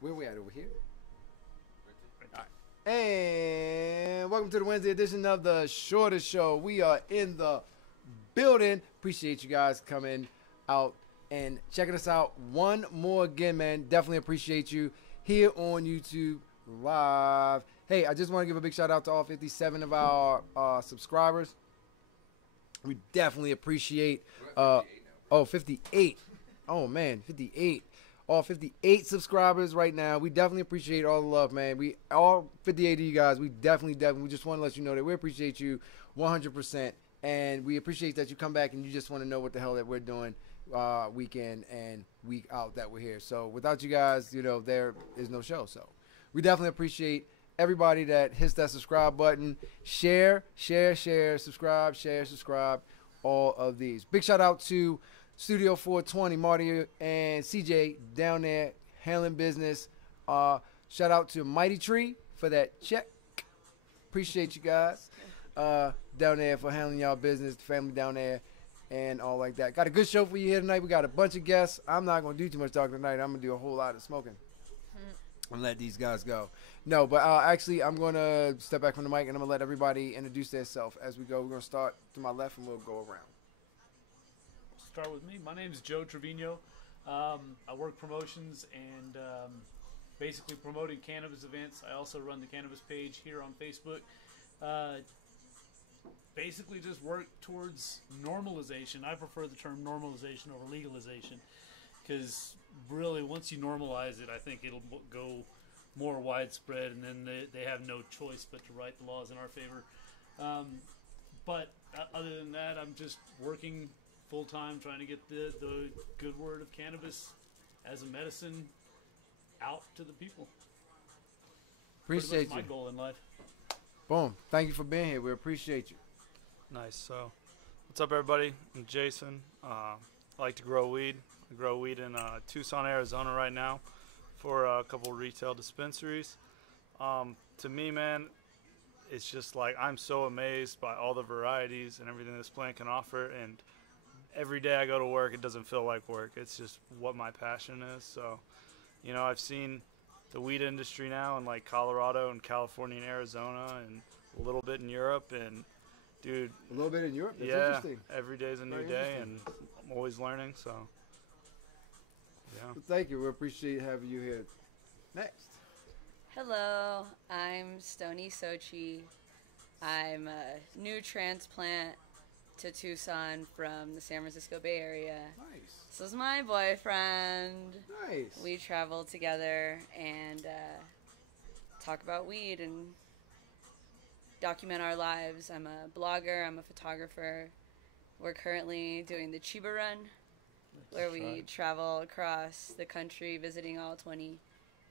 Where we at over here? All right. And welcome to the Wednesday edition of the Shorter Show. We are in the building. Appreciate you guys coming out and checking us out one more again, man. Definitely appreciate you here on YouTube Live. Hey, I just want to give a big shout out to all 57 of our subscribers. We definitely appreciate 58. Oh man, 58. All 58 subscribers right now. We definitely appreciate all the love, man. We all 58 of you guys. We definitely we just want to let you know that we appreciate you 100%, and we appreciate that you come back and you just want to know what the hell that we're doing week in and week out that we're here. So without you guys, you know, there is no show. So we definitely appreciate everybody that hits that subscribe button. Share, subscribe, all of these. Big shout out to Studio 420, Marty and CJ down there handling business. Shout out to Mighty Tree for that check. Appreciate you guys down there for handling y'all business, the family down there and all like that. Got a good show for you here tonight. We got a bunch of guests. I'm not going to do too much talking tonight. I'm going to do a whole lot of smoking and let these guys go. No, but actually, I'm going to step back from the mic and I'm going to let everybody introduce themselves as we go. We're going to start to my left and we'll go around. Start with me. My name is Joe Trevino. I work promotions and basically promoting cannabis events. I also run the cannabis page here on Facebook. Basically just work towards normalization. I prefer the term normalization over legalization because really once you normalize it, I think it'll go more widespread and then they have no choice but to write the laws in our favor. But other than that, I'm just working full-time trying to get the good word of cannabis as a medicine out to the people. Appreciate you. That's my goal in life. Boom. Thank you for being here. We appreciate you. Nice. So, what's up, everybody? I'm Jason. I like to grow weed. I grow weed in Tucson, Arizona right now for a couple retail dispensaries. To me, man, it's just like I'm so amazed by all the varieties and everything this plant can offer, and every day I go to work, it doesn't feel like work. It's just what my passion is. So, you know, I've seen the weed industry now in like Colorado and California and Arizona and a little bit in Europe. And, dude. A little bit in Europe? That's yeah, interesting. Every day is a new day, and I'm always learning. So, yeah. Well, thank you. We appreciate having you here. Next. Hello, I'm Stony Xochi. I'm a new transplant to Tucson from the San Francisco Bay Area. Nice. This is my boyfriend. Nice. We travel together and talk about weed and document our lives. I'm a blogger. I'm a photographer. We're currently doing the Chiba Run, where we travel across the country visiting all 20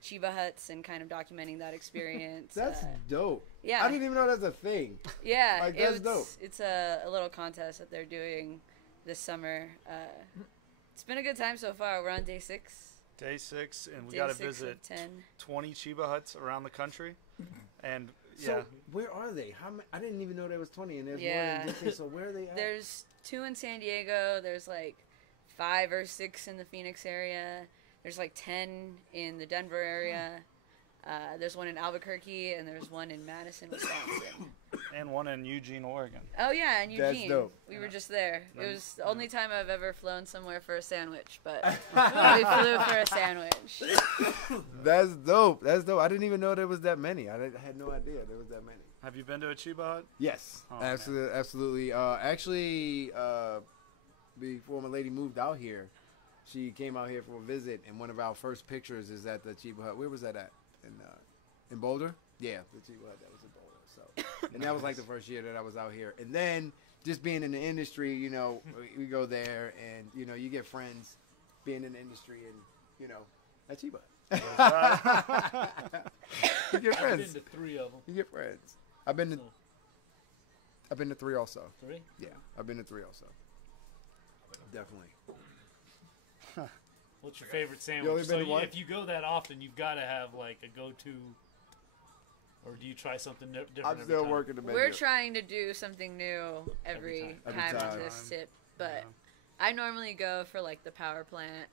Chiba huts and kind of documenting that experience. That's dope. Yeah. I didn't even know that's a thing. Yeah. Like, that's dope. It's a little contest that they're doing this summer. It's been a good time so far. We're on day 6. Day 6, and we got to visit 20 Chiba huts around the country. And, yeah. So, where are they? How many? I didn't even know there was 20, and there's more in DC. So, where are they at? There's 2 in San Diego. There's like 5 or 6 in the Phoenix area. There's like 10 in the Denver area. There's one in Albuquerque, and there's one in Madison, Wisconsin. And one in Eugene, Oregon. Oh, yeah, in Eugene. That's dope. We were just there. It was the only time I've ever flown somewhere for a sandwich, but we flew for a sandwich. That's dope. That's dope. I didn't even know there was that many. I had no idea there was that many. Have you been to a Chiba hut? Yes. Oh, absolutely. Man. Absolutely. Actually, before my lady moved out here, she came out here for a visit, and one of our first pictures is at the Chiba hut. Where was that at? In Boulder? Yeah, the Chiba hut that was in Boulder. So, and that was like the first year that I was out here. And then just being in the industry, you know, we go there, and you know, you get friends being in the industry, and you know, at Chiba. You get friends. I've been to 3 of them. You get friends. I've been to 3 also. 3? Yeah, I've been to 3 also. Definitely. What's your favorite You only sandwich? been to So one? if you go that often, you've got to have like a go-to, or do you try something different I'm every still time? working the menu. We're trying to do something new every time on this tip, but I normally go for like the power plant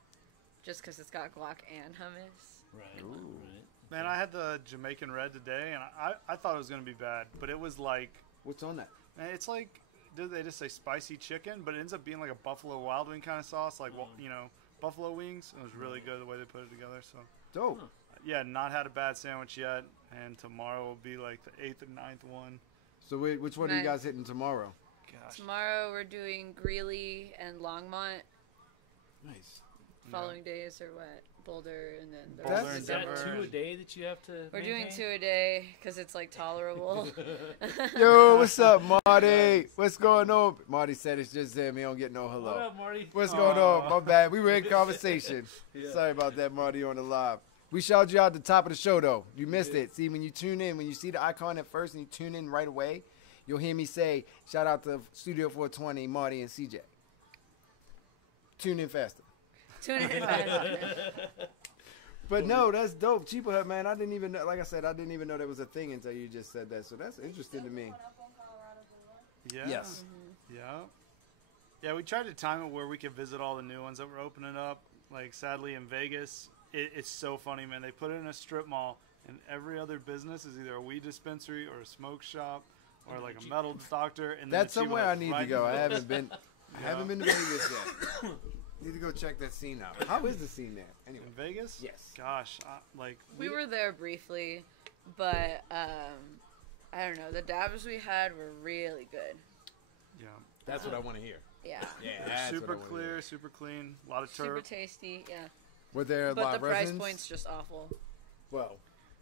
just because it's got guac and hummus. Right. Ooh. Right. Man, I had the Jamaican Red today, and I thought it was going to be bad, but it was like, What's on that? man, it's like, did they just say spicy chicken? But it ends up being like a Buffalo Wild Wing kind of sauce, like, you know, buffalo wings. It was really good the way they put it together. So, Dope. Huh. yeah, not had a bad sandwich yet, and tomorrow will be like the 8th and 9th one. So which one are you Nice. guys hitting tomorrow? Gosh. Tomorrow we're doing Greeley and Longmont. Nice. Following days are what? Boulder and then the Boulder rest and Is is that Denver. 2 a day that you have to? We're doing maintain? 2 a day because it's like tolerable. Yo, what's up, Marty? What's going on? Marty said it's just him. He don't get no What hello. up, Marty? What's going on? My bad. We were in conversation. Yeah. Sorry about that, Marty, on the live. We shouted you out at the top of the show, though. You missed it. See, when you tune in, when you see the icon at first and you tune in right away, you'll hear me say, shout out to Studio 420, Marty, and CJ. Tune in faster. Tune in fast. But no, that's dope. Cheaper Hut, man. I didn't even know, like I said, I didn't even know that was a thing until you just said that. So that's interesting to me. Yeah. Yes. Yeah. Yeah, we tried to time it where we could visit all the new ones that were opening up. Like, sadly, in Vegas, it's so funny, man. They put it in a strip mall, and every other business is either a weed dispensary or a smoke shop or like a metal doctor. And then That's the Cheaper somewhere I Hut's need right to in go. the I middle. haven't been. I haven't been to Vegas yet. Need to go check that scene out. How is the scene there? Anyway. In Vegas? Yes. Gosh, We were there briefly, but I don't know. The dabs we had were really good. Yeah. That's what I want to hear. Yeah. Yeah. They're that's what I super wanna clear, hear. super clean, a lot of Super turf. tasty, yeah. Were there But live the price residents? point's just awful. Well,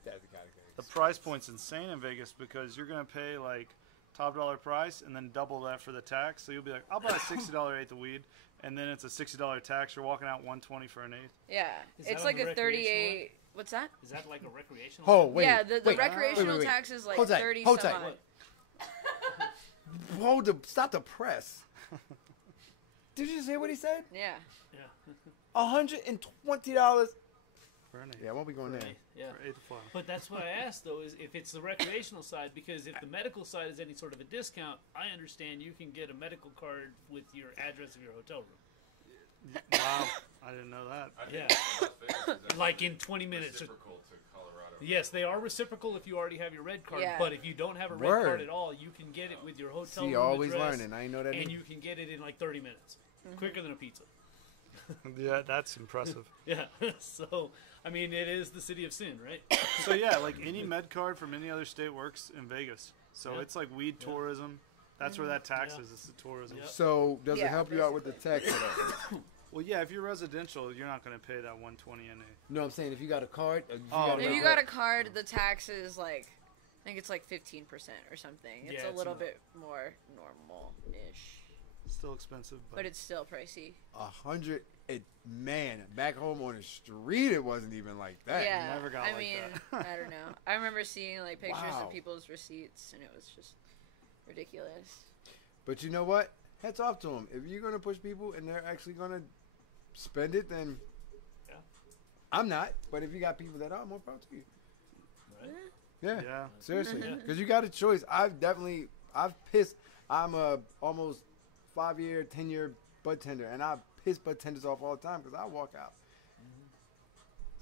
that's the kind of thing. The price point's insane in Vegas because you're gonna pay like top dollar price and then double that for the tax. So you'll be like, I'll buy a $60 eighth of weed, and then it's a $60 tax. You're walking out $120 for an eighth. Yeah. Is that It's on like the a recreational 38. What's that? Is that like a recreational? Oh, thing? wait. Yeah, the wait, recreational wait. tax is like Hold tight, 30 hold some tight. odd. Hold the. Stop the press. Did you just hear what he said? Yeah. Yeah. $120. For an eighth. Yeah, I won't be going there. Right, yeah. For eighth of flower. But that's why I asked, though, is if it's the recreational side, because if the medical side is any sort of a discount, I understand you can get a medical card with your address of your hotel room. Wow, I didn't know that. Yeah. Like in 20 minutes. Reciprocal to Colorado. Yes, they are reciprocal if you already have your red card. Yeah. But if you don't have a red Word. card at all, you can get it with your hotel See, room always address, learning. I ain't know that. and you can get it in like 30 minutes. Quicker than a pizza. Yeah, that's impressive. Yeah. So, I mean, it is the city of sin, right? So yeah, like any med card from any other state works in Vegas. So Yeah. it's like weed Yeah. tourism. That's where that tax Yeah. is. It's the tourism. Yeah. So, does it Yeah, help you out with the tax at all? Well, yeah, if you're residential, you're not going to pay that 120 NA. No, I'm saying if you got a card. If you Oh, got no. If you got a card, the tax is like, I think it's like 15% or something. It's Yeah, a it's little not- bit more normal-ish. Still expensive, But it's still pricey. 100. Man, back home on the street, it wasn't even like that. Yeah. never got I like mean, that. I don't know. I remember seeing like pictures Wow. of people's receipts, and it was just ridiculous. But you know what? Hats off to them. If you're gonna push people and they're actually gonna spend it, then Yeah. I'm not. But if you got people that are, more proud to you. Right? Yeah, Yeah. seriously, Yeah. because you got a choice. I've pissed. I'm a almost 5-year, 10-year bud tender, and I piss bud tenders off all the time because I walk out.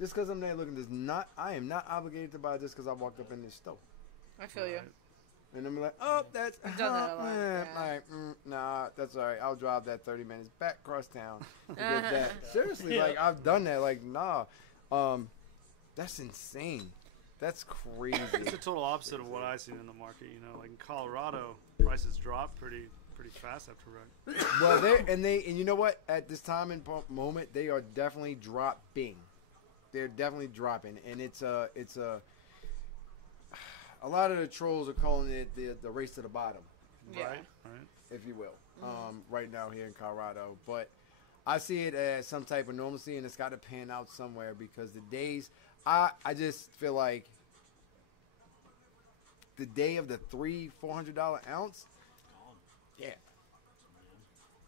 Just because I'm there looking, I am not obligated to buy just because I walked up in this store. I feel you. Right. And I'm like, oh, that's I've done that a lot, yeah. Like, nah, that's all right. I'll drive that 30 minutes back across town to get that. Seriously, Yeah. like I've done that. Like, nah, that's insane. That's crazy. It's the total opposite of what I've seen in the market. You know, like in Colorado, prices drop pretty fast after rec. Well, and you know what? At this time and moment, they are definitely dropping. They're definitely dropping, and it's a lot of the trolls are calling it the race to the bottom, Yeah. Right. if you will, right now here in Colorado. But I see it as some type of normalcy, and it's got to pan out somewhere because the days, I just feel like the day of the $300-$400 ounce, Gone. yeah.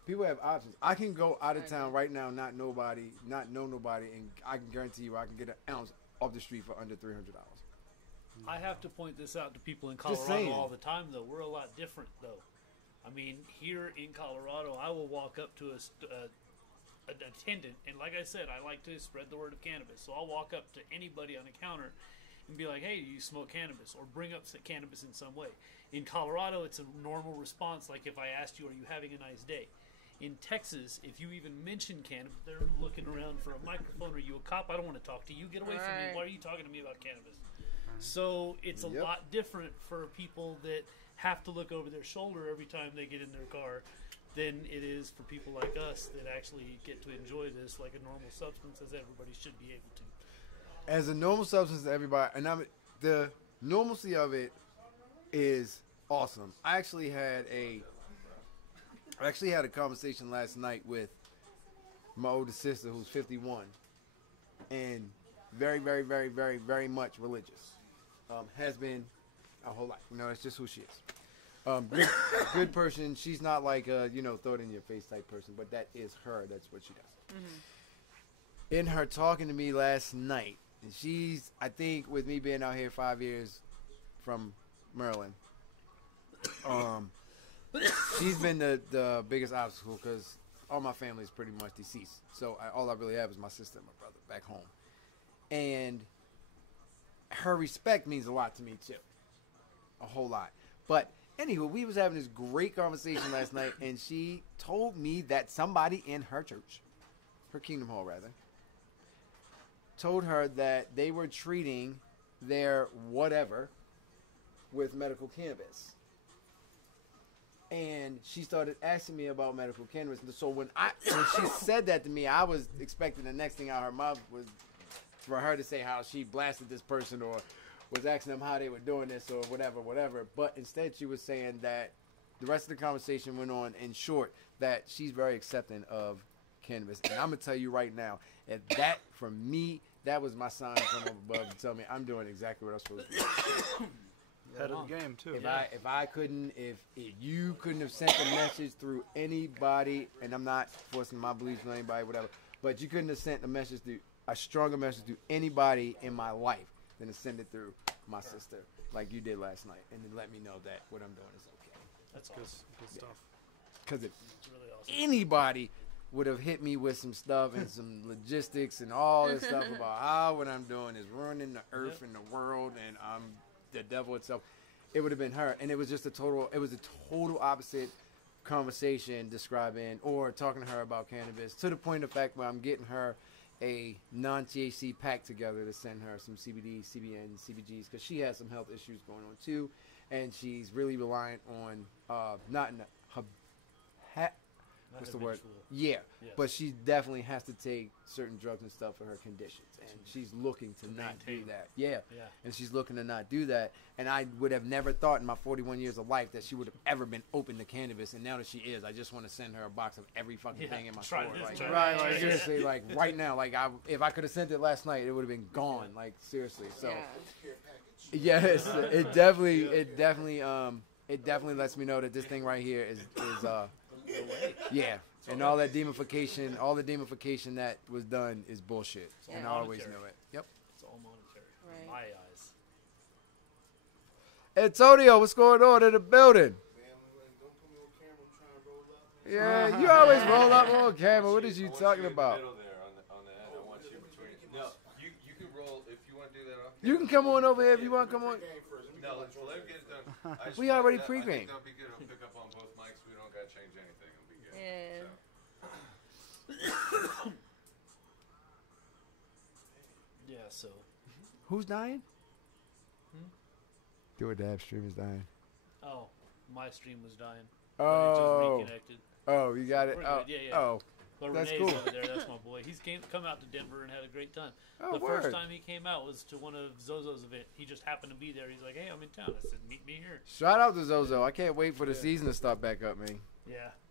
People have options. I can go out of I town agree. right now, not know nobody, and I can guarantee you I can get an ounce off the street for under $300. I have to point this out to people in Just Colorado saying. all the time, though. We're a lot different, though. I mean, here in Colorado, I will walk up to an attendant, and like I said, I like to spread the word of cannabis. So I'll walk up to anybody on the counter and be like, "Hey, do you smoke cannabis?" Or bring up cannabis in some way. In Colorado, it's a normal response. Like if I asked you, "Are you having a nice day?" In Texas, if you even mention cannabis, they're looking around for a microphone. Are you a cop? I don't want to talk to you. Get away from me. Why are you talking to me about cannabis? So it's a lot different for people that have to look over their shoulder every time they get in their car than it is for people like us that actually get to enjoy this like a normal substance, as everybody should be able to. As a normal substance to everybody, and the normalcy of it is awesome. I actually had a conversation last night with my older sister, who's 51, and very, very, very, very, very much religious. Has been a whole life. You know, that's just who she is. Good person. She's not like a, throw it in your face type person, but that is her. That's what she does. Mm-hmm. In her talking to me last night, and she's, I think, with me being out here 5 years from Maryland, she's been the biggest obstacle because all my family is pretty much deceased. So all I really have is my sister and my brother back home. And her respect means a lot to me too. A whole lot. But anyway, we was having this great conversation last night, and she told me that somebody in her church, her Kingdom Hall rather, told her that they were treating their whatever with medical cannabis. And she started asking me about medical cannabis. And so when she said that to me, I was expecting the next thing out of her mouth was for her to say how she blasted this person or was asking them how they were doing this or whatever. But instead she was saying that the rest of the conversation went on in short that she's very accepting of cannabis. And I'm going to tell you right now, if that, for me, that was my sign from above to tell me I'm doing exactly what I'm supposed to do. Head of the game, too. If you couldn't have sent a message through anybody, and I'm not forcing my beliefs on anybody, whatever, but you couldn't have sent a stronger message to anybody in my life than to send it through my sister, like you did last night, and then let me know that what I'm doing is okay. That's Good stuff. Because if really awesome. anybody would have hit me with some stuff and some logistics and all this stuff about how what I'm doing is ruining the earth and the world and I'm the devil itself, it would have been her. And it was just a total opposite conversation describing or talking to her about cannabis, to the point of fact where I'm getting her a non-THC pack together to send her some CBD, CBN, CBGs, because she has some health issues going on too, and she's really reliant on what's the word? Yeah, yes. But she definitely has to take certain drugs and stuff for her conditions, and she's looking to not do that. Yeah, and she's looking to not do that. And I would have never thought in my 41 years of life that she would have ever been open to cannabis, and now that she is, I just want to send her a box of every fucking thing in my store. Like, seriously, like right now, like if I could have sent it last night, it would have been gone. Like seriously, so yes, it definitely lets me know that this thing right here is yeah, and all the demonification that was done is bullshit, and I always knew it. Yep. It's all monetary in my eyes. Antonio, what's going on in the building? Yeah, you always roll up on camera. What is you talking about? You can come on over here if you want to come on. No, let him get it done. We already pre-gamed. I think that'll be good. It'll pick up on both mics. We don't got to change anything. It'll be good. Yeah, so. Who's dying? Your DABS stream is dying. Oh, my stream was dying. Oh. But it just reconnected. Oh, you got it? Oh, yeah. Oh. But That's Renee's cool. over there. That's my boy. He's come out to Denver and had a great time. Oh, the first time he came out was to one of Zozo's event. He just happened to be there. He's like, "Hey, I'm in town." I said, "Meet me here." Shout out to Zozo. I can't wait for the season to start back up, man.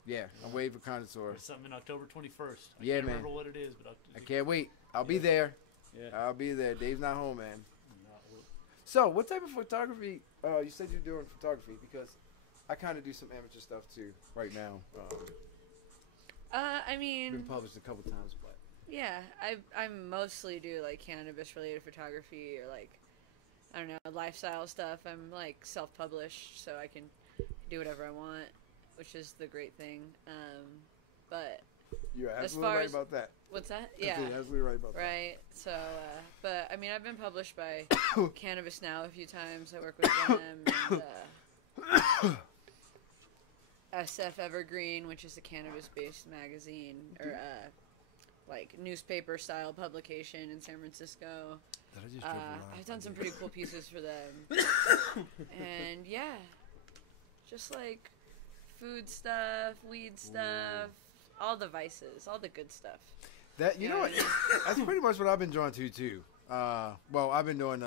Yeah. I'm waiting for Connoisseur. There's something in October 21st. I Yeah, can't man. remember what it is, but I can't wait. I'll be there. Yeah. I'll be there. Dave's not home, man. So, what type of photography? You said you're doing photography because I kind of do some amateur stuff too right now. I mean, been published a couple times, but yeah, I mostly do like cannabis related photography or like I don't know, lifestyle stuff. I'm like self-published, so I can do whatever I want, which is the great thing. But You're As absolutely far right as- about that. What's that? You're Yeah. absolutely right about that. Right. So, but I mean, I've been published by Cannabis Now a few times. I work with them. And, SF Evergreen, which is a cannabis-based magazine or like newspaper-style publication in San Francisco. Did I just dribble around? I've done some pretty cool pieces for them. And yeah, just like food stuff, weed stuff, all the vices, all the good stuff. That you know what? That's pretty much what I've been drawn to too. Well, I've been doing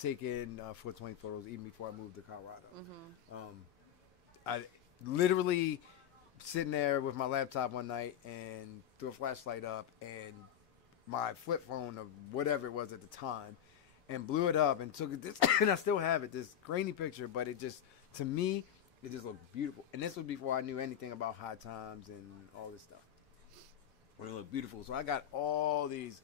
taking 420 photos even before I moved to Colorado. I literally sitting there with my laptop one night and threw a flashlight up and my flip phone or whatever it was at the time and blew it up and took this and I still have it, this grainy picture, but it just, to me, it just looked beautiful. And this was before I knew anything about high times and all this stuff. It looked beautiful. So I got all these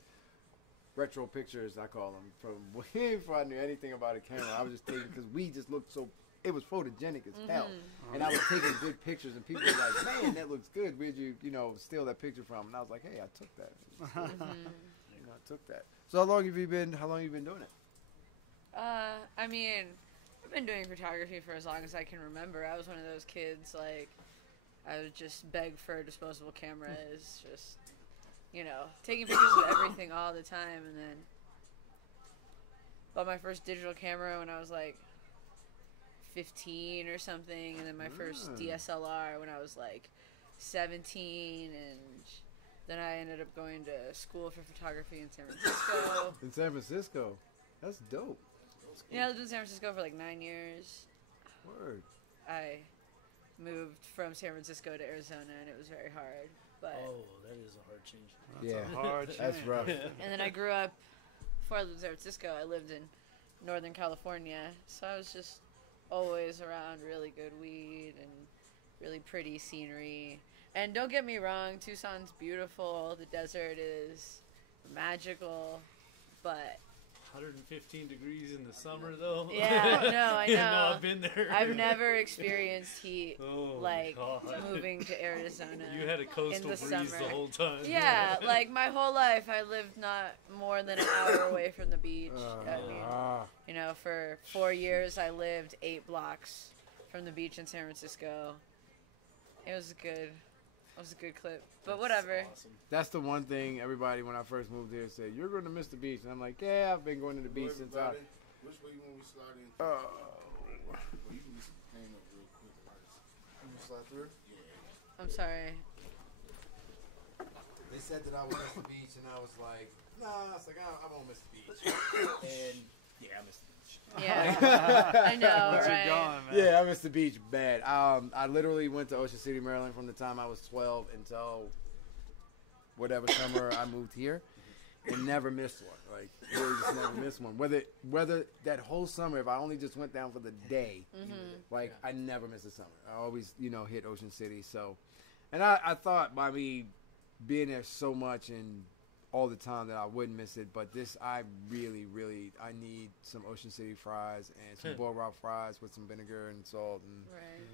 retro pictures, I call them, from way before I knew anything about a camera. I was just taking, because we just looked so, it was photogenic as hell. And I was taking good pictures, and people were like, man, that looks good. Where'd you, steal that picture from? And I was like, hey, I took that. I took that. So how long have you been doing it? I mean, I've been doing photography for as long as I can remember. I was one of those kids, like, I would just beg for disposable cameras, just, taking pictures of everything all the time, and then bought my first digital camera when I was, like, 15 or something, and then my first DSLR when I was, like, 17, and then I ended up going to school for photography in San Francisco. In San Francisco? That's dope. Yeah, I lived in San Francisco for, like, 9 years. Word. I moved from San Francisco to Arizona, and it was very hard. But Oh, that is a hard change. Yeah, a hard that's change. rough. and then I grew up. Before I lived in San Francisco, I lived in Northern California, so I was just always around really good weed and really pretty scenery. And don't get me wrong, Tucson's beautiful. The desert is magical, but 115 degrees in the summer, though. yeah, no, I know. No, I've been there. I've never experienced heat Oh, like God. moving to Arizona. You had a coastal the breeze summer. the whole time. Yeah, like my whole life, I lived not more than an hour away from the beach. I mean, for 4 years, I lived 8 blocks from the beach in San Francisco. It was a good clip, but whatever. Awesome. That's the one thing everybody, when I first moved here, said, you're going to miss the beach. And I'm like, yeah, I've been going to the beach since I... Which way you want we slide in? Oh. Well, you can just hang up real quick. You want to slide through? Yeah. I'm sorry. They said that I would miss the beach, and I was like, nah, it's like, I won't miss the beach. And, yeah, I missed the beach. Yeah, I know, Once right? you're gone, man. Yeah, I missed the beach bad. I literally went to Ocean City, Maryland from the time I was 12 until whatever summer I moved here, and never missed one. Like, really just never missed one. Whether that whole summer, if I only just went down for the day, like, I never missed a summer. I always, hit Ocean City. So, and I thought by me being there so much and all the time that I wouldn't miss it, but this, I really I need some Ocean City fries and some boardwalk fries with some vinegar and salt and Right.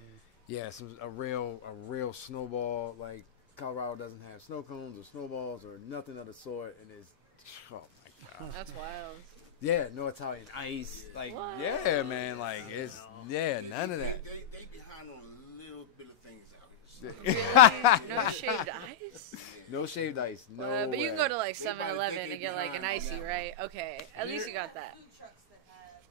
yeah, a real snowball. Like, Colorado doesn't have snow cones or snowballs or nothing of the sort, and it's, oh my god. That's wild. Yeah, no Italian ice, like, What? yeah, man, like, it's, yeah, none of that. They behind on a little bit of things out here. Really? No shaved ice? No shaved ice, no. But you can way. go to like They probably 7-Eleven think and they get like an behind on icy, that right? Okay, at least you got that. Food trucks that have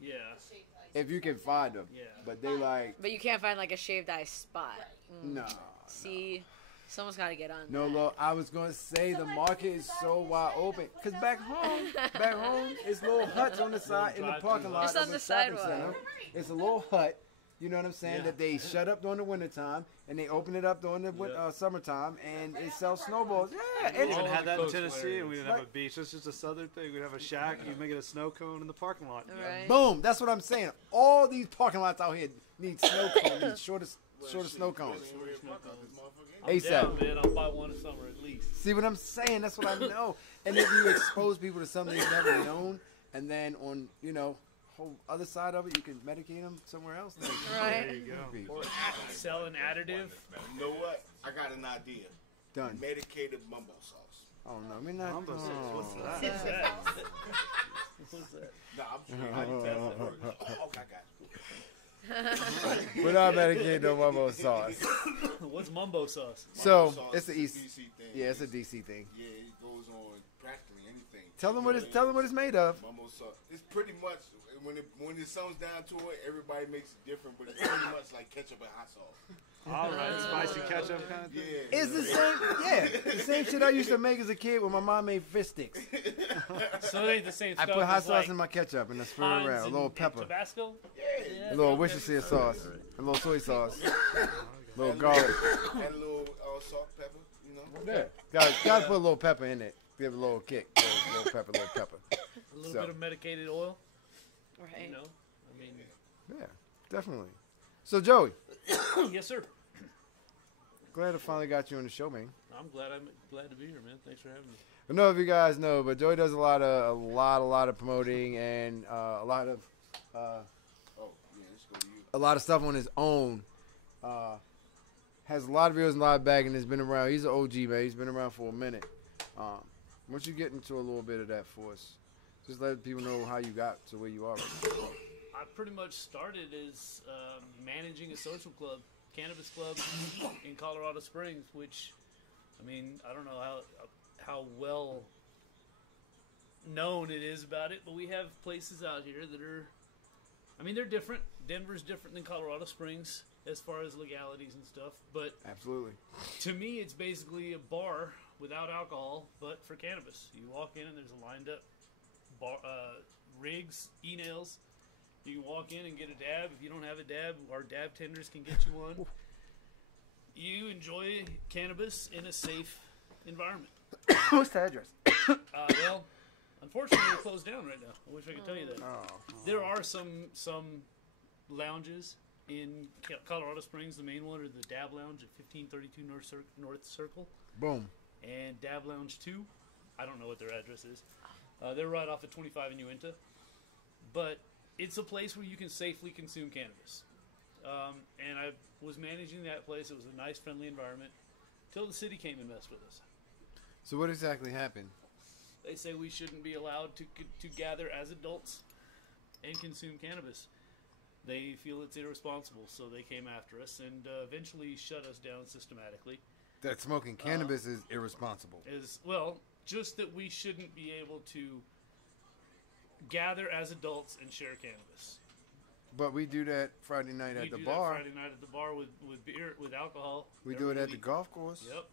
Yeah. shaved ice. If you can find them, Yeah. but they like, But you can't find like a shaved ice spot. no. See, someone's got to get on No, that. Lord, I was gonna say the market is so wide open. Cause back home, it's little huts on the side in the parking lot. Just on of a the shopping sidewalk. center. It's a little hut. You know what I'm saying? Yeah. That they shut up during the wintertime and they open it up during the Yeah. summertime and it sells snowballs. Yeah, We and even All had the that in coastal Tennessee, and we didn't have a Right. beach. It's just a southern thing. We'd have a shack. You make it a snow cone in the parking lot. Right? boom. That's what I'm saying. All these parking lots out here need snow cones, need shortest snow cones. Yeah, ASAP. man, I'll buy one a summer at least. See what I'm saying? That's what I know. And if you expose people to something they've never known, and then on, whole other side of it, you can medicate them somewhere else. Then There Right. you go. Or sell an additive. You know what? I got an idea. Done. medicated mumbo sauce. Oh no, we're not. Mumbo sauce, what's Oh. that? What's that? What's that? No, I'm sure I didn't tell that word. Oh, okay, I got you. We're not medicated no mumbo sauce. What's mumbo sauce? So Mumbo sauce it's the is East. a DC thing. Yeah, it's a DC thing. Yeah, it goes on practically anything. Tell them You what know it's. Tell them what it's made of. Mumbo sauce. It's pretty much when it comes down to it, everybody makes it different, but it's pretty much like ketchup and hot sauce. All right, spicy ketchup kind of thing. Yeah. It's the same. Yeah, the same shit I used to make as a kid when my mom made fish sticks. So it ain't the same I stuff. put hot as, sauce like, in my ketchup and I stir Heinz it around. A and- little and pepper, Tabasco. Yeah. a little Worcestershire sauce, a little soy sauce, a little Add garlic. Add a little salt, pepper, you know. Yeah, got to put a little pepper in it. Give it a little kick. Little pepper, little pepper. A little So. bit of medicated oil. Right. You know. I mean, Yeah, definitely. So Joey, yes, sir. glad I finally got you on the show, man. I'm glad to be here, man. Thanks for having me. I don't know if you guys know, but Joey does a lot of promoting and a lot of Oh, yeah, let's go to you. a lot of stuff on his own. Has a lot of videos and a lot of bagging. Has been around. He's an OG, man. He's been around for a minute. Why don't you get into a little bit of that for us? Just let people know how you got to where you are. I pretty much started as managing a social club, cannabis club in Colorado Springs, which, I mean, I don't know how well known it is about it, but we have places out here that are, I mean, they're different. Denver's different than Colorado Springs as far as legalities and stuff, but Absolutely. to me, it's basically a bar without alcohol, but for cannabis. You walk in and there's a lined up bar, rigs, e-nails. You can walk in and get a dab. If you don't have a dab, our dab tenders can get you one. You enjoy cannabis in a safe environment. What's the address? Well, unfortunately, we're closed down right now. I wish I could tell you that. Oh. There are some lounges in Colorado Springs. The main one are the Dab Lounge at 1532 North Circle Boom. and Dab Lounge 2. I don't know what their address is. They're right off at 25 in Uinta. But it's a place where you can safely consume cannabis. And I was managing that place. It was a nice, friendly environment till the city came and messed with us. So what exactly happened? They say we shouldn't be allowed to gather as adults and consume cannabis. They feel it's irresponsible, so they came after us and eventually shut us down systematically. That smoking cannabis is irresponsible. As well, just that we shouldn't be able to gather as adults and share cannabis. But we do that Friday night We at the do bar. that Friday night at the bar with beer, with alcohol. We every do it at the week. golf course. Yep.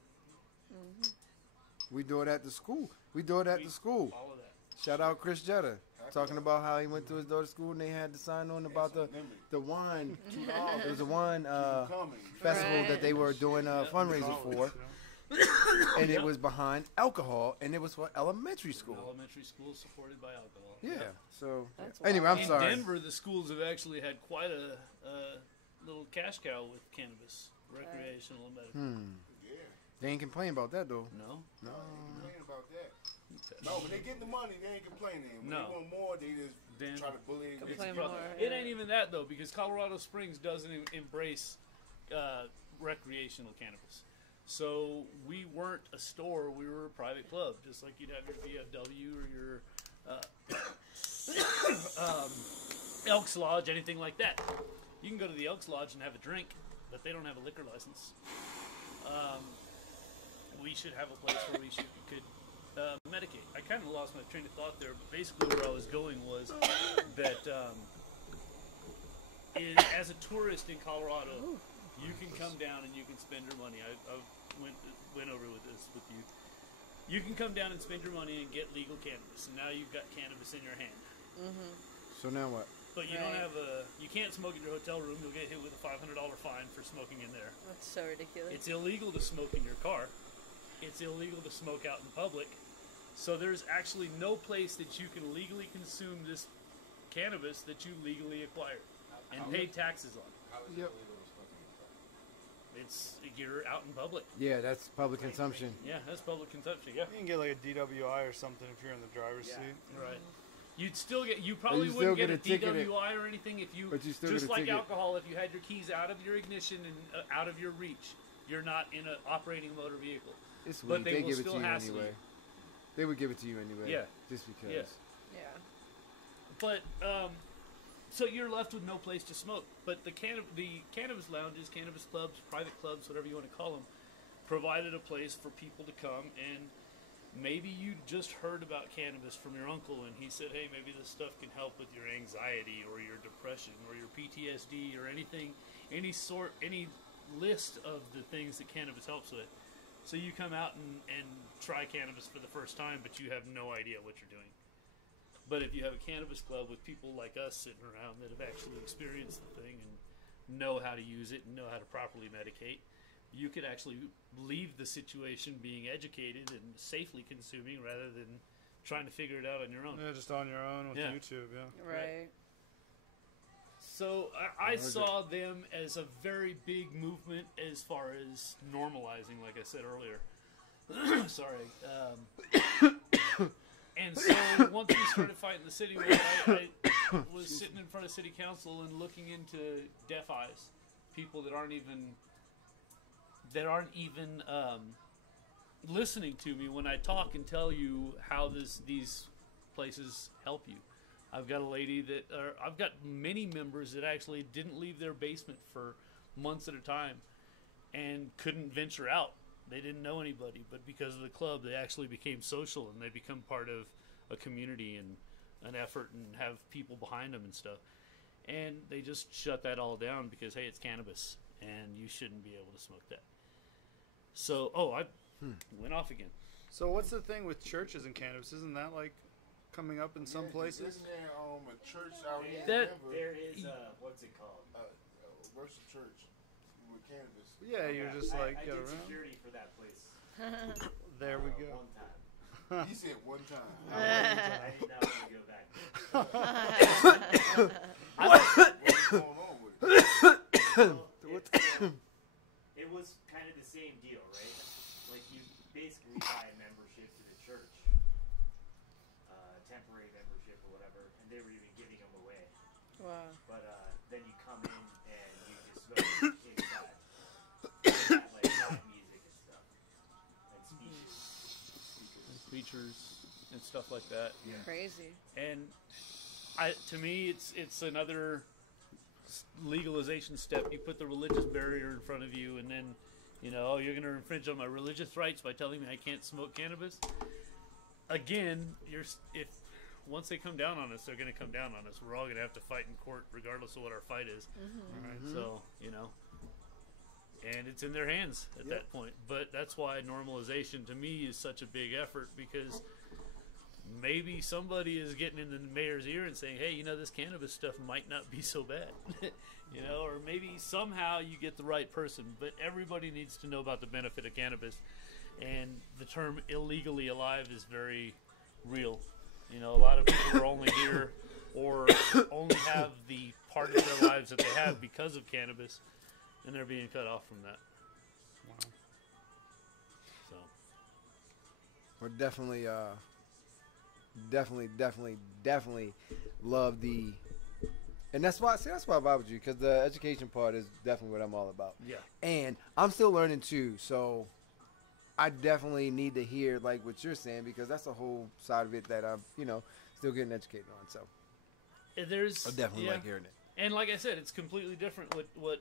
We do it at the school. We do it at the school. All of that. Shout out Chris Jetta. Talking about how he went to his daughter's school and they had to sign on about the wine. There was a wine festival Right. that they were doing a fundraiser for. And it was behind alcohol and it was for elementary school. Elementary schools supported by alcohol. Yeah. So That's anyway, wild. I'm In sorry. Denver, the schools have actually had quite a little cash cow with cannabis, recreational and medical. Yeah. They ain't complaining about that though. No, No. Complain about that. No, when they get the money, they ain't complaining. When No. they want more, they just Then- try to bully and get Complain together. more. It ain't even that though, because Colorado Springs doesn't embrace recreational cannabis. So we weren't a store; we were a private club, just like you'd have your VFW or your Elks Lodge, anything like that. You can go to the Elks Lodge and have a drink, but they don't have a liquor license. We should have a place where we could medicate. I kind of lost my train of thought there, but basically where I was going was that as a tourist in Colorado, you can come down and you can spend your money. I went over with this with you. You can come down and spend your money and get legal cannabis, and now you've got cannabis in your hand. So now what? But you don't Right. have you can't smoke in your hotel room. You'll get hit with a $500 fine for smoking in there. That's so ridiculous. It's illegal to smoke in your car. It's illegal to smoke out in public. So there's actually no place that you can legally consume this cannabis that you legally acquired and paid taxes on. How is Yep. it illegal to smoke in your car? It's you're out in public. Yeah, that's public consumption. Yeah, that's public consumption. Yeah, You can get like a DWI or something if you're in the driver's seat. right. You'd still get. You probably you still wouldn't get a get a ticket. DWI or anything if you. But you still just get a like ticket. alcohol, if you had your keys out of your ignition and out of your reach, you're not in an operating motor vehicle. It's But weed. they They will give it still to you hassle anyway. you. They would give it to you anyway. Yeah. Just because. Yeah. Yeah. But so you're left with no place to smoke. But the cannabis lounges, cannabis clubs, private clubs, whatever you want to call them, provided a place for people to come. And maybe you just heard about cannabis from your uncle, and he said, "Hey, maybe this stuff can help with your anxiety or your depression or your PTSD or anything, any list of the things that cannabis helps with." So you come out and try cannabis for the first time, but you have no idea what you're doing. But if you have a cannabis club with people like us sitting around that have actually experienced the thing and know how to use it and know how to properly medicate, you could actually leave the situation being educated and safely consuming rather than trying to figure it out on your own. Yeah, just on your own with Yeah. YouTube, yeah. Right. So I saw them as a very big movement as far as normalizing, like I said earlier. Sorry. And so once we started fighting the city, I was sitting in front of city council and looking into deaf eyes, people that aren't even listening to me when I talk and tell you how these places help you. I've got a lady I've got many members that actually didn't leave their basement for months at a time and couldn't venture out. They didn't know anybody, but because of the club, they actually became social and they become part of a community and an effort and have people behind them and stuff. And they just shut that all down because, hey, it's cannabis and you shouldn't be able to smoke that. So, I went off again. So what's the thing with churches and cannabis? Isn't that like coming up in some places? Isn't there a church out here in That- Denver, There is what's it called? worship church with cannabis? Yeah, you're just like I get did around. security for that place. There we go. One time. He said one time. I did not want to go back. What's going on with it? It was kind of the same deal, right? Like you basically buy a membership to the church, temporary membership or whatever, and they were even giving them away. Wow. But then you come in and you just smoke inside. They got, like live music and stuff, and speeches. Features and stuff like that. Crazy. And to me, it's another legalization step. You put the religious barrier in front of you, and then, you're going to infringe on my religious rights by telling me I can't smoke cannabis. Again, once they come down on us, they're going to come down on us. We're all going to have to fight in court, regardless of what our fight is. Mm-hmm. So, and it's in their hands at that point. But that's why normalization to me is such a big effort, because maybe somebody is getting in the mayor's ear and saying, hey, this cannabis stuff might not be so bad. Or maybe somehow you get the right person. But everybody needs to know about the benefit of cannabis. And the term illegally alive is very real. A lot of people are only here or only have the part of their lives that they have because of cannabis, and they're being cut off from that. Wow. So We're definitely love the, and that's why I vibe with you, because the education part is definitely what I'm all about. yeah, And I'm still learning too, so I definitely need to hear like what you're saying, because that's the whole side of it that I'm, still getting educated on. So there's I definitely yeah. like hearing it. And like I said, it's completely different what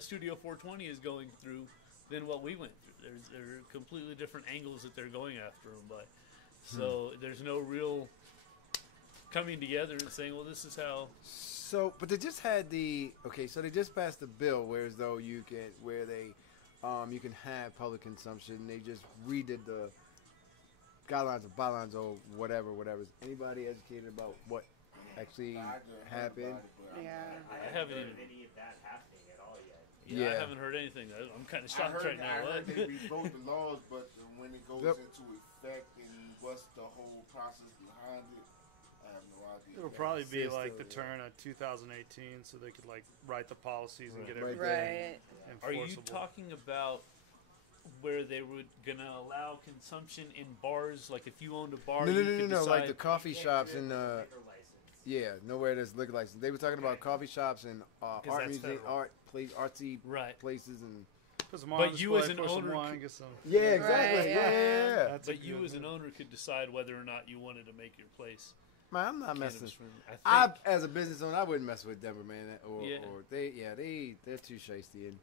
Studio 420 is going through than what we went through. There are completely different angles that they're going after them by. So there's no real coming together and saying, well, this is how. So, but they just had so they just passed the bill where as though you can have public consumption. They just redid the guidelines or bylines or whatever. Is anybody educated about what actually happened? I haven't heard of any of that happening at all yet. Yeah, I haven't heard anything. I'm kind of I shocked right heard now. What? they revoke the laws, but when it goes Yep. into effect and what's the whole process behind it, I have no idea. It'll probably be Still, like the yeah. turn of 2018, so they could like write the policies and get Right. everything Right. Are you enforceable. talking about where they were gonna allow consumption in bars? Like if you owned a bar, No, you could decide. like the coffee Can't shops get and a liquor license. yeah, nowhere there's liquor license. They were talking about coffee shops and art that's museum, federal. artsy Right. places and Put some But on you display, as an pour some owner wine, could- get some. Yeah, exactly. Right, yeah, yeah. That's a But you good as an one. owner could decide whether or not you wanted to make your place Man, I'm not messing. cannabis friendly. I, as a business owner, I wouldn't mess with Denver, man. Or Yeah. they're too shiesty, and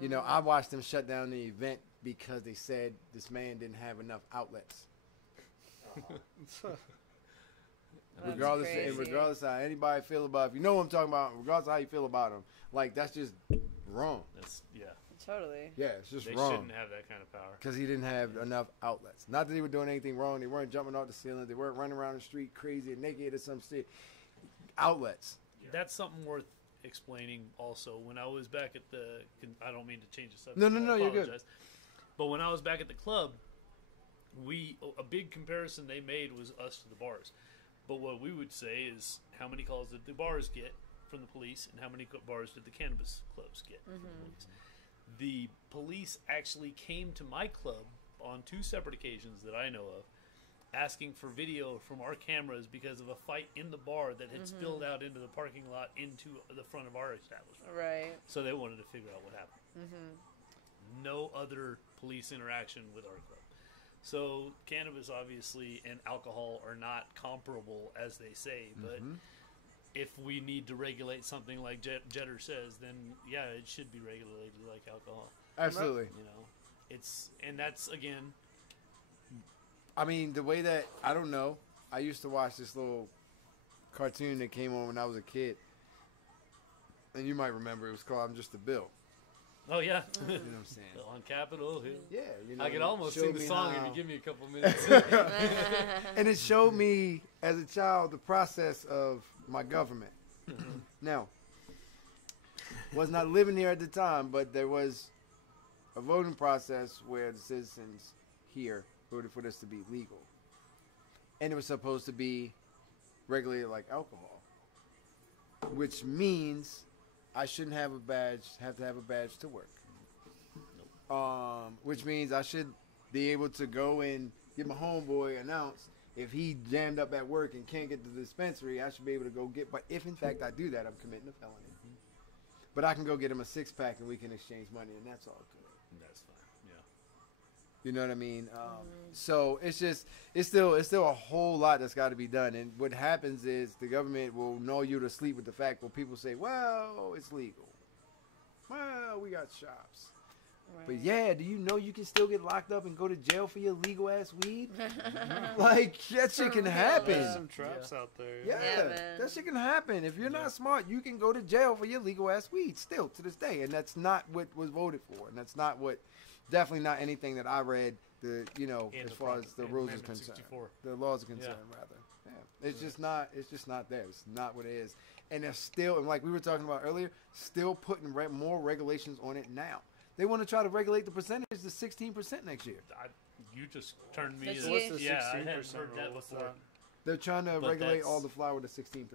you know, I watched them shut down the event because they said this man didn't have enough outlets. That's Regardless, crazy. and regardless of how anybody feel about, if you know what I'm talking about, regardless of how you feel about them, like that's just wrong. That's Totally. Yeah, it's just they wrong. shouldn't have that kind of power. Because he didn't have enough outlets. Not that they were doing anything wrong. They weren't jumping off the ceiling. They weren't running around the street crazy and naked or some shit. Outlets. That's something worth explaining also. When I was back at the, I don't mean to change the subject. No, I you're good. apologize. But when I was back at the club, a big comparison they made was us to the bars. But what we would say is how many calls did the bars get from the police and how many bars did the cannabis clubs get from the police. The police actually came to my club on 2 separate occasions that I know of, asking for video from our cameras because of a fight in the bar that had spilled out into the parking lot into the front of our establishment. Right. So they wanted to figure out what happened. No other police interaction with our club. So cannabis, obviously, and alcohol are not comparable, as they say, but if we need to regulate something like Jetter says, then yeah, it should be regulated like alcohol. Absolutely. You know, and that's again. I mean, the way that, I don't know. I used to watch this little cartoon that came on when I was a kid. And you might remember, it was called I'm Just a Bill. Oh yeah, You know what I'm saying? on Capitol Hill. Yeah. You know, I could it almost showed sing the me song how- if you give me a couple minutes. And it showed me, as a child, the process of my government. Now, was not living here at the time, but there was a voting process where the citizens here voted for this to be legal. And it was supposed to be regulated like alcohol, which means I shouldn't have to have a badge to work. Which means I should be able to go and get my homeboy announced. If he jammed up at work and can't get to the dispensary, I should be able to go get. But if in fact I do that, I'm committing a felony. But I can go get him a 6-pack and we can exchange money, and that's all good. That's fine. Yeah. You know what I mean? So it's still a whole lot that's got to be done. And what happens is the government will know you to sleep with the fact where people say, "Well, it's legal. Well, we got shops." Right. But yeah, do you know you can still get locked up and go to jail for your legal ass weed? Like that shit can happen. There's some traps out there. Yeah, Yeah, man. that shit can happen. If you're not smart, you can go to jail for your legal ass weed still to this day, and that's not what was voted for, and that's not what, definitely not anything that I read. As far as the rules is Amendment concerned, 64. the laws are concerned, rather. Yeah, it's just not. It's just not there. It's not what it is, and they're still, and like we were talking about earlier, still putting more regulations on it now. They want to try to regulate the percentage to 16% next year. You just turned me. That's as- What's the yeah, I 16% hadn't heard that rule? What's before. that? They're trying to But regulate that's- all the flower to 16%.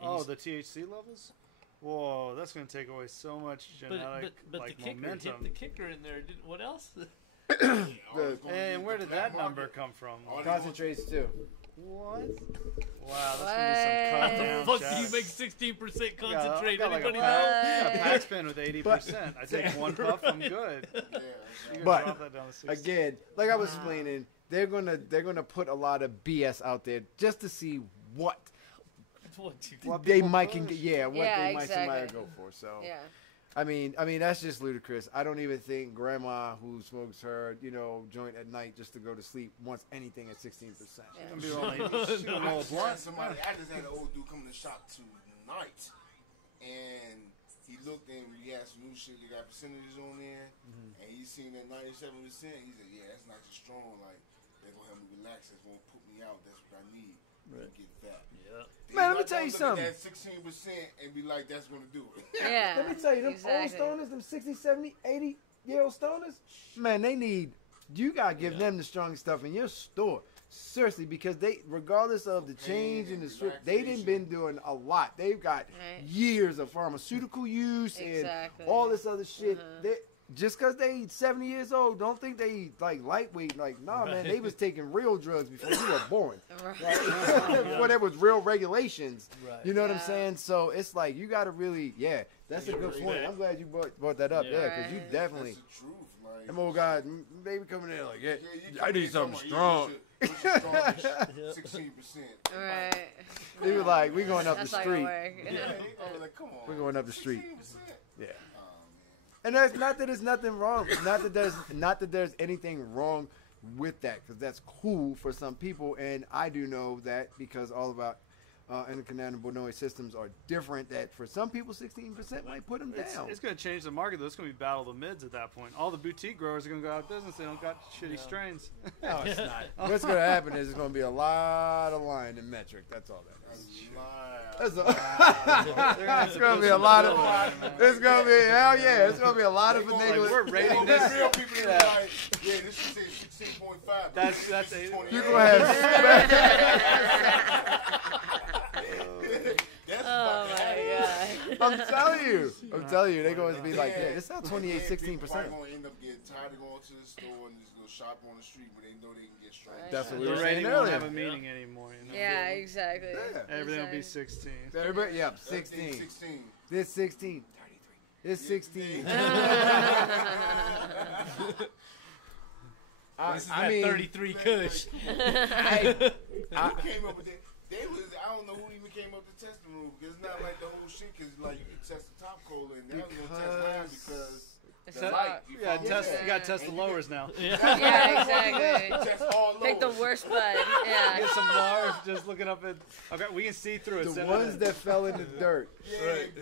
Oh, the THC levels? Whoa, that's going to take away so much genetic But like the kicker momentum. hit the kicker in there. What else? And where did that number come from? Concentrates too. What? Wow, that's going to be some How cut the down. fuck shots. do you make 16% I concentrate? got like Anybody a know? I got a pack spin with 80%. I take one puff, I'm good. You can But, drop that down to 60. Again, like I was explaining, they're gonna put a lot of BS out there just to see what What they people might push. what Yeah, they might somebody exactly. go for. So Yeah. I mean that's just ludicrous. I don't even think grandma who smokes her joint at night just to go to sleep wants anything at 16%. Yeah. Gonna be rolling- she gonna roll a blunt. I just had an old dude come to the shop tonight, and he looked and we had some new shit that got percentages on there, and he seen that 97%. He said, "Yeah, that's not too strong. Like that's gonna help me relax. That's gonna put me out. That's what I need to get fat." Yeah. Man, let me tell you something. That 16% and be like, "That's gonna do it." Yeah. Let me tell you, them exactly. old stoners, them 60, 70, 80-year-old stoners, man, you got to give them the strongest stuff in your store. Seriously, because they, regardless of the change in the strip, they done been doing a lot. They've got Right. years of pharmaceutical use Exactly. and all this other shit. just because they 70 years old, don't think they like lightweight. Like, nah, man, they was taking real drugs before you were born. Right. Before there was real regulations. Right. You know what I'm Yeah. saying? So it's like you got to really, that's a good point. I'm glad you brought that up. Yeah. Yeah, because you Right. definitely. That's the truth. Like, Them old guys, they be coming in like, you I come need in, something come strong. on, what's your strongest? 16%. Right. They were like, we going up That's the not gonna street. work. Yeah, they gonna be like, come on. We're going up the street. 16%. Yeah. Oh, man. And that's not that there's nothing wrong. Not that there's anything wrong with that, because that's cool for some people, and I do know that because all of our endocannabinoid systems are different. That for some people, 16% might put them down. It's going to change the market, though. It's going to be battle of the mids at that point. All the boutique growers are going to go out of business. They don't got shitty strains. No, it's not. What's going to happen is it's going to be a lot of line in metric. That's all that is. That's all. It's going to be a lot of. It's going to be hell yeah. It's going to be a lot of finagling. We're rating this. Real people that are like, yeah, this should say 16.5. That's a. You're going to have. Oh my god. I'm telling you, they're going to be like, yeah, this sounds 28, 16%. People probably going to end up getting tired of going to the store and just go shop on the street where they know they can get strong. Right. That's what we The were saying rating won't earlier. have a meaning anymore. You know? Yeah, exactly. Yeah. Everything will be Exactly. 16. Everybody, yep, 16. 16. This 16. 33. This 16. This is that 33 Kush. Who came up with that? They was, I don't know who even came up with the testing rule, because it's not like the whole shit, because like you can test the top cola and now you're going to test high because It's the a light. lot. You Yeah, follow test, that? you got to test the And you lowers now. Yeah, exactly. Test all Pick the lowers. worst bud. Yeah. Get some large, just looking up at. Okay, we can see through it. The Send ones it that fell in the dirt.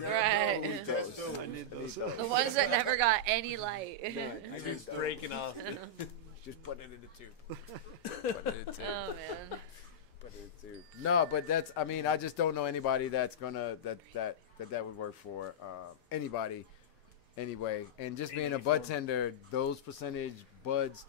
Right. We test those. I need those. The ones that never got any light. I Just breaking off. just put it in the tube. Put it in the tube. Oh man. Put it in the tube. No, but that's. I mean, I just don't know anybody that's gonna that would work for anybody. Anyway, and just being a bud tender, those percentage buds,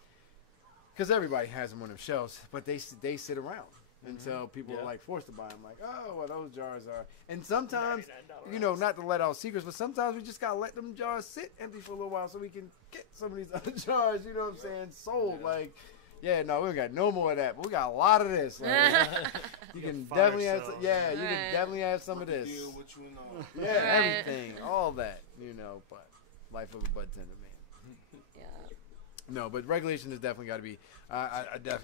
because everybody has them on them shelves, but they sit around until people are like forced to buy them. Like, oh, well, those jars are. And sometimes, you know, not to let out secrets, but sometimes we just gotta let them jars sit empty for a little while so we can get some of these other jars. You know what I'm saying? Sold. Like, yeah, no, we don't got no more of that, but we got a lot of this. Like, you can fire definitely have. sale. You can Right. definitely have some of this. Deal with you and all. Yeah, Right. everything, all that, you know, but life of a bud tender, man. Yeah. No, but regulation has definitely got to be,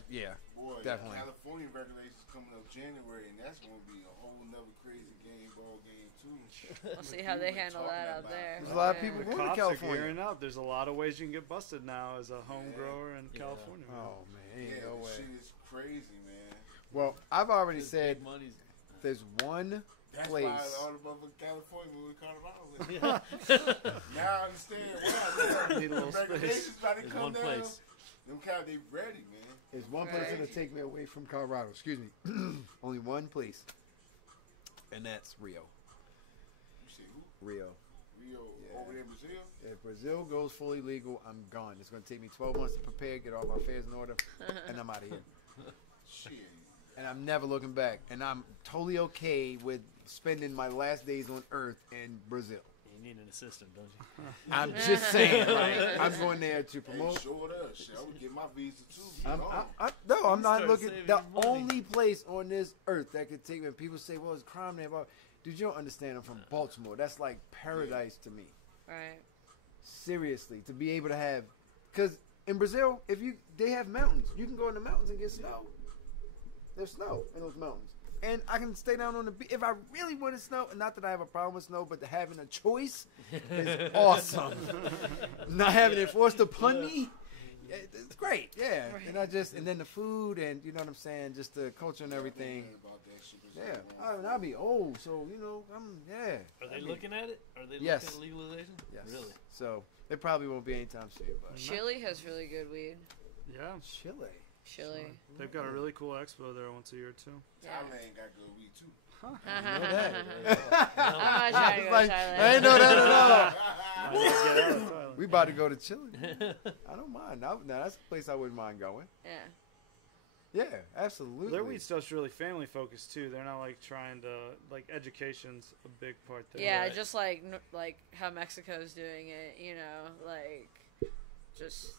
yeah. Boy, Definitely. California regulations coming up January, and that's going to be a whole nother crazy ball game, too. We'll see how they handle that out there. There's a lot of Yeah. people The going to cops are California. gearing up. There's a lot of ways you can get busted now as a home Yeah. grower in California. man. Oh, man, ain't Yeah, no this way. shit is crazy, man. Well, I've already said Big money's. there's one That's place. why all the motherfuckers California moving Colorado. Now I understand why. Need a little The regulations about to There's come one down. place. Them cows, they ready, man. There's one place that'll take me away from Colorado. Excuse me. Only one place. And that's Rio. You see who? Rio. Rio Yeah. over there in Brazil? If Brazil goes fully legal, I'm gone. It's going to take me 12 months to prepare, get all my affairs in order, and I'm out of here. Shit. And I'm never looking back. And I'm totally okay with spending my last days on Earth in Brazil. You need an assistant, don't you? I'm just saying, like, I'm going there to Hey, promote. sure does. Shit, I would get my visa too. Be I'm gone. not start looking. saving The your money. only place on this earth that could take me. And people say, "Well, it's crime there." But dude, you don't understand. I'm from Baltimore. That's like paradise to me. Right. Seriously, to be able to have, because in Brazil, they have mountains. You can go in the mountains and get snow. There's snow in those mountains, and I can stay down on the beach if I really want to snow. Not that I have a problem with snow, but having a choice is awesome. Not having it forced upon me, it's great. Yeah, and then the food and you know what I'm saying, just the culture and everything. About that shit, Yeah, I'll be old, so you know, Are they looking at it? Are they Yes. looking at legalization? Yes. Really? So it probably won't be anytime soon, but Chile has really good weed. Yeah, Chile. Chile. they've got a really cool expo there once a year too. Yeah. Thailand got good weed too. I'm know that. not trying to go Like, to Thailand. I ain't know that at all. I need to get out of Thailand. We about to go to Chile. I don't mind. Now that's a place I wouldn't mind going. Yeah. Yeah, absolutely. Their weed stuff's really family focused too. They're not like trying to education's a big part there. Yeah, Right. just like how Mexico's doing it, you know, like just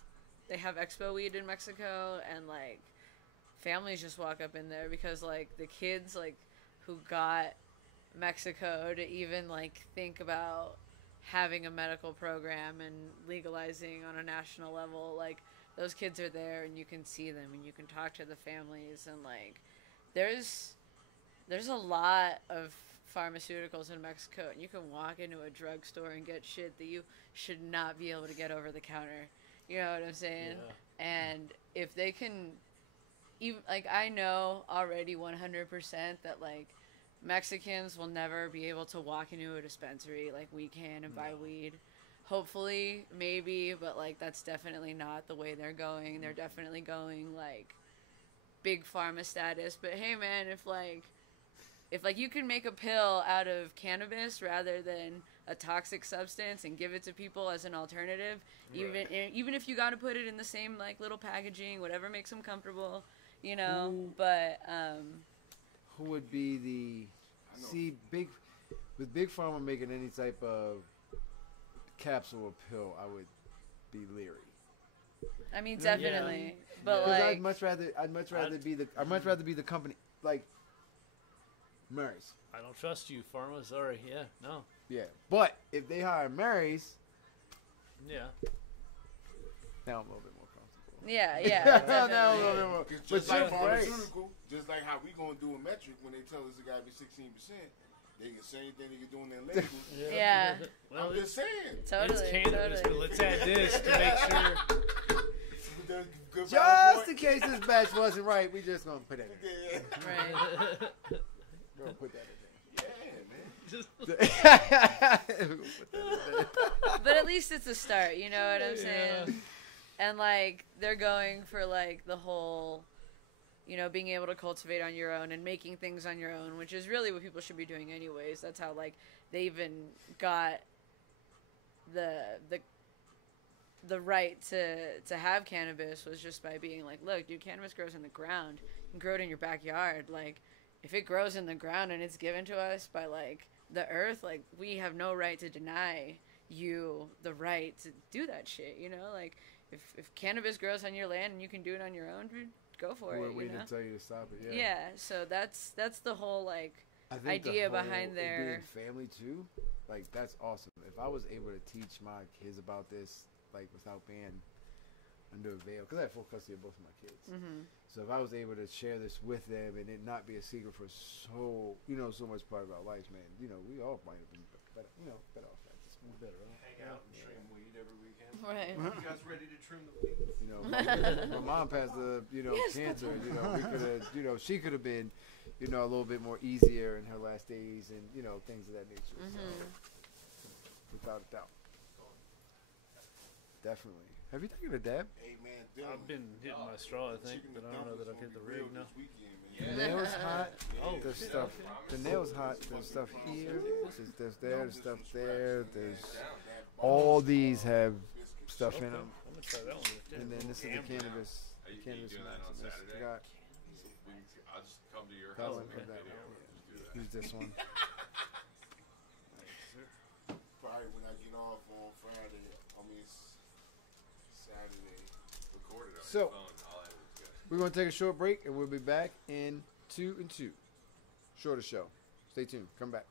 they have expo weed in Mexico, and like families just walk up in there because like the kids like who got Mexico to even like think about having a medical program and legalizing on a national level, like those kids are there and you can see them and you can talk to the families, and like there's a lot of pharmaceuticals in Mexico, and you can walk into a drugstore and get shit that you should not be able to get over the counter. You know what I'm saying? Yeah. And if they can, even like I know already 100% that like Mexicans will never be able to walk into a dispensary like we can and buy weed. Hopefully, maybe, but like that's definitely not the way they're going. They're definitely going like big pharma status. But hey, man, if you can make a pill out of cannabis rather than a toxic substance and give it to people as an alternative, even if you got to put it in the same like little packaging, whatever makes them comfortable, you know. But who would be the big pharma making any type of capsule or pill? I would be leery. I mean, definitely, but because like I'd much rather be the company like Mary's. I don't trust you, Pharma. Sorry. Yeah. No. Yeah, but if they hire Mary's, Yeah. now I'm a little bit more comfortable. yeah, now I'm a little bit more. It's But just like you're right. pharmaceutical, just like how we gonna do a metric when they tell us it gotta be 16%. They can say anything they can do in their labels. Yeah. Well, I'm just saying. Totally, it's cannabis, but totally. let's add this to make sure. Good Just in case this batch wasn't right, we just gonna put that in. Right. We're gonna put that Yeah, man. in. We're gonna put that in there. But at least it's a start, you know what I'm saying? And like they're going for like the whole, you know, being able to cultivate on your own and making things on your own, which is really what people should be doing anyways. That's how like they even got the right to have cannabis, was just by being like, look, dude, cannabis grows in the ground. You can grow it in your backyard. Like, if it grows in the ground and it's given to us by like the earth, like we have no right to deny you the right to do that shit, you know? Like if cannabis grows on your land and you can do it on your own, dude, go for We're it, you waiting know? to tell you to stop it. Yeah. Yeah, so that's the whole like I think the idea whole behind it their being family too, like that's awesome. If I was able to teach my kids about this, like without being under a veil, because I have full custody of both of my kids. So if I was able to share this with them and it not be a secret for so much part of our lives, man, you know, we all might have been better, better off at this point. Better off. Hang out and trim weed every weekend. right. You guys ready to trim the weed? You know, my mom passed the cancer. You know, we could have, she could have been, a little bit more easier in her last days, and things of that nature. So, without a doubt, definitely. Have you taken a dab? Hey, man, Dylan. I've been hitting my straw, I think, Chicken but I and don't know that dumplings I've hit the gonna be rig real now. this weekend, man. Yeah. Nails hot. Oh, There's shit, stuff. okay. The nails hot. There's stuff here. There's there. There's stuff there. There's That all bar these have biscuit stuff Okay, in them. I'm gonna try that one. And then this is the cannabis. Are you Cannabis doing that on Maximus. Saturday? I got I'll just come to your that house one and from make a that video. one. Just do that. Use this one. Probably when I get off on Friday. I mean, Saturday. Record it on So- your phone. I'll edit it together. We're going to take a short break, and we'll be back in 2 and 2. Shorter show. Stay tuned. Come back.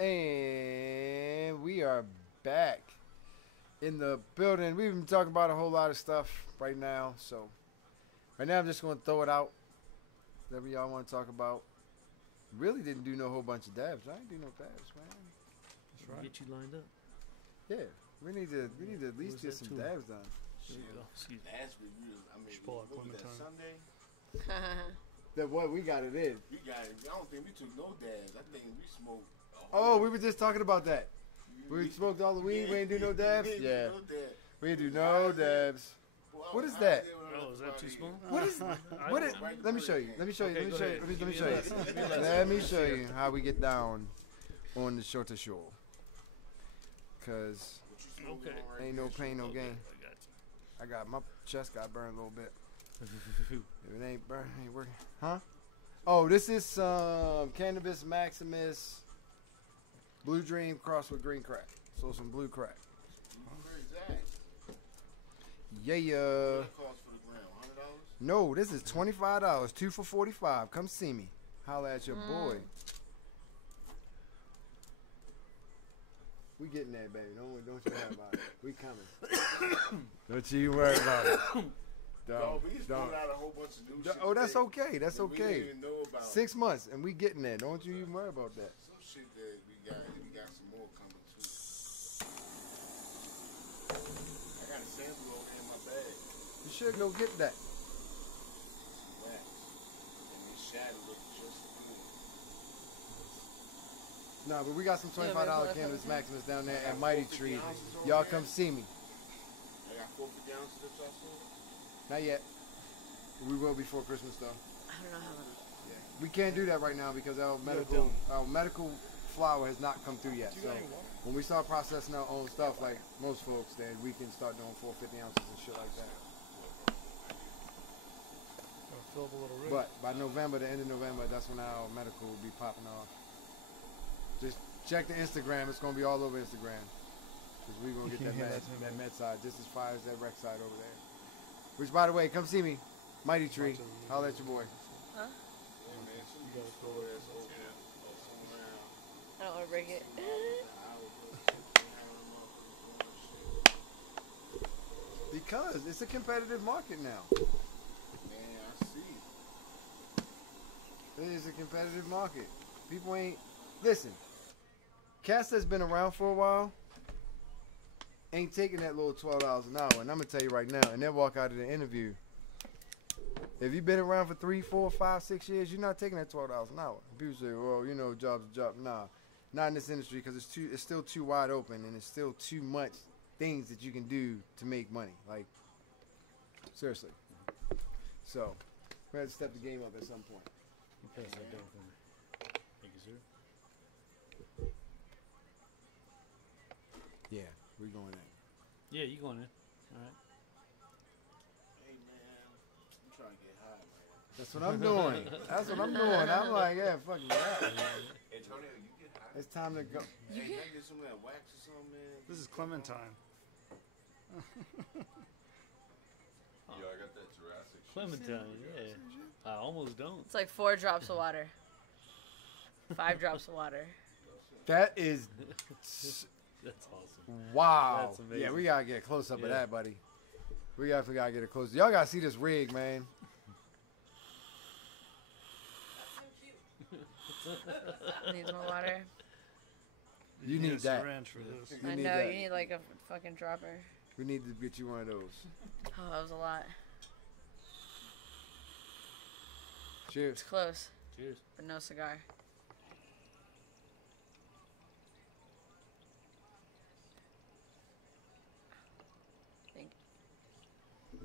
And we are back in the building. We've been talking about a whole lot of stuff right now. So right now I'm just going to throw it out. Whatever y'all want to talk about. Really didn't do no whole bunch of dabs. I ain't do no dabs, man. That's right. Get you lined up. Yeah. We need to at least Where's get that some tool? dabs done. There you go. Excuse me. Last week, I mean, Just pull out what was that, Clementine. Sunday? That what we got it in. We got it. I don't think we took no dabs. I think we smoked. Oh, we were just talking about that. We smoked all the weed. We ain't do no dabs. We didn't Yeah, do no dabs. we ain't do no dabs. Well, What is I that? did when I Oh, was is that too partying. small? What is? What is? Right Let me show you. before Let me show you. Okay, Let me go show you. ahead. Let me Give me show you. a lesson. Give me a lesson. Let me show you how we get down on the shorter shore. Cause What you smoking Okay. on right ain't no there? pain, no Okay, gain. I got you. I got my chest got burned a little bit. If it ain't burn, ain't working. Huh? Oh, this is some Cannabis Maximus Blue Dream crossed with green crack. So some blue crack. Where is that? Yeah. What it cost for the gram? $100? No, this is $25. 2 for $45. Come see me. Holla at your boy. We getting there, baby. Don't you worry about it. We coming. Don't you worry about it. No, we just Don't. pulled out a whole bunch of new shit. Oh, that's today okay. That's that We okay. didn't even know about. 6 months and we getting there. Don't you even worry about that. Some shit that we got some more coming too. I got a sample over here in my bag. You should go get that. Wax. And this shadow look just good. No, but we got some $25 Yeah, Cannabis Maximus down there I at got Mighty 450 Tree. ounces over Y'all there. come see me. I got 450 ounces that y'all sold. Not yet. We will before Christmas though. I don't know how to. We can't do that right now because our medical flower has not come through yet. So when we start processing our own stuff, like most folks, then we can start doing 450 ounces and shit like that. Fill up a little rig. But by November, the end of November, that's when our medical will be popping off. Just check the Instagram. It's gonna be all over Instagram. Cause we gonna get that med side just as far as that rec side over there. Which, by the way, come see me, Mighty Tree. Holla at your boy. Yeah, man, some new store that's open. Around. I don't want to break it. Because it's a competitive market now. Man, I see. It is a competitive market. People ain't listen. Cats that's been around for a while ain't taking that little $12 an hour. And I'm gonna tell you right now, and then walk out of the interview. If you've been around for 3, 4, 5, 6 years, you're not taking that $12 an hour. People say, "Well, you know, job's a job." Nah, not in this industry because it's still too wide open and it's still too much things that you can do to make money. Like seriously. So we had to step the game up at some point. You pass that down for me. Thank you, sir. Yeah, we're going in. Yeah, you going in. All right. Hey, man, I'm trying to get high, man. That's what I'm doing. That's what I'm doing. I'm like, yeah, fucking that. Antonio, you get high. It's time to go. Hey, can I get some of that wax or something, man? This is Clementine. Yo, I got that Jurassic shit. Clementine, yeah. I almost don't. It's like 4 drops of water. 5 drops of water. That is That's awesome. wow. That's amazing. Yeah, we gotta get a close up of Yeah. that, buddy. We definitely gotta get a close. Y'all gotta see this rig, man. Needs more water. You need a that. syringe for this. You I need know, that. you need like a fucking dropper. We need to get you one of those. Oh, that was a lot. Cheers. It's close, Cheers. but no cigar. Thank you.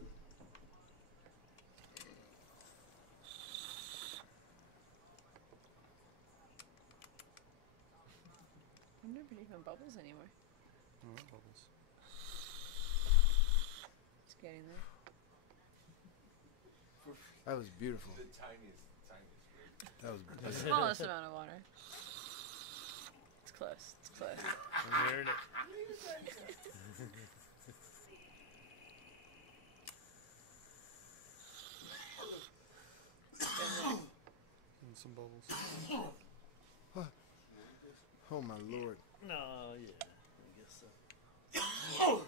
I've never even bubbles anymore. Oh, that bubbles. It's getting there. That was beautiful. The tiniest rig. That was The smallest amount of water. It's close. It's close. We heard it. And some bubbles. Oh my lord. No, yeah, I guess so.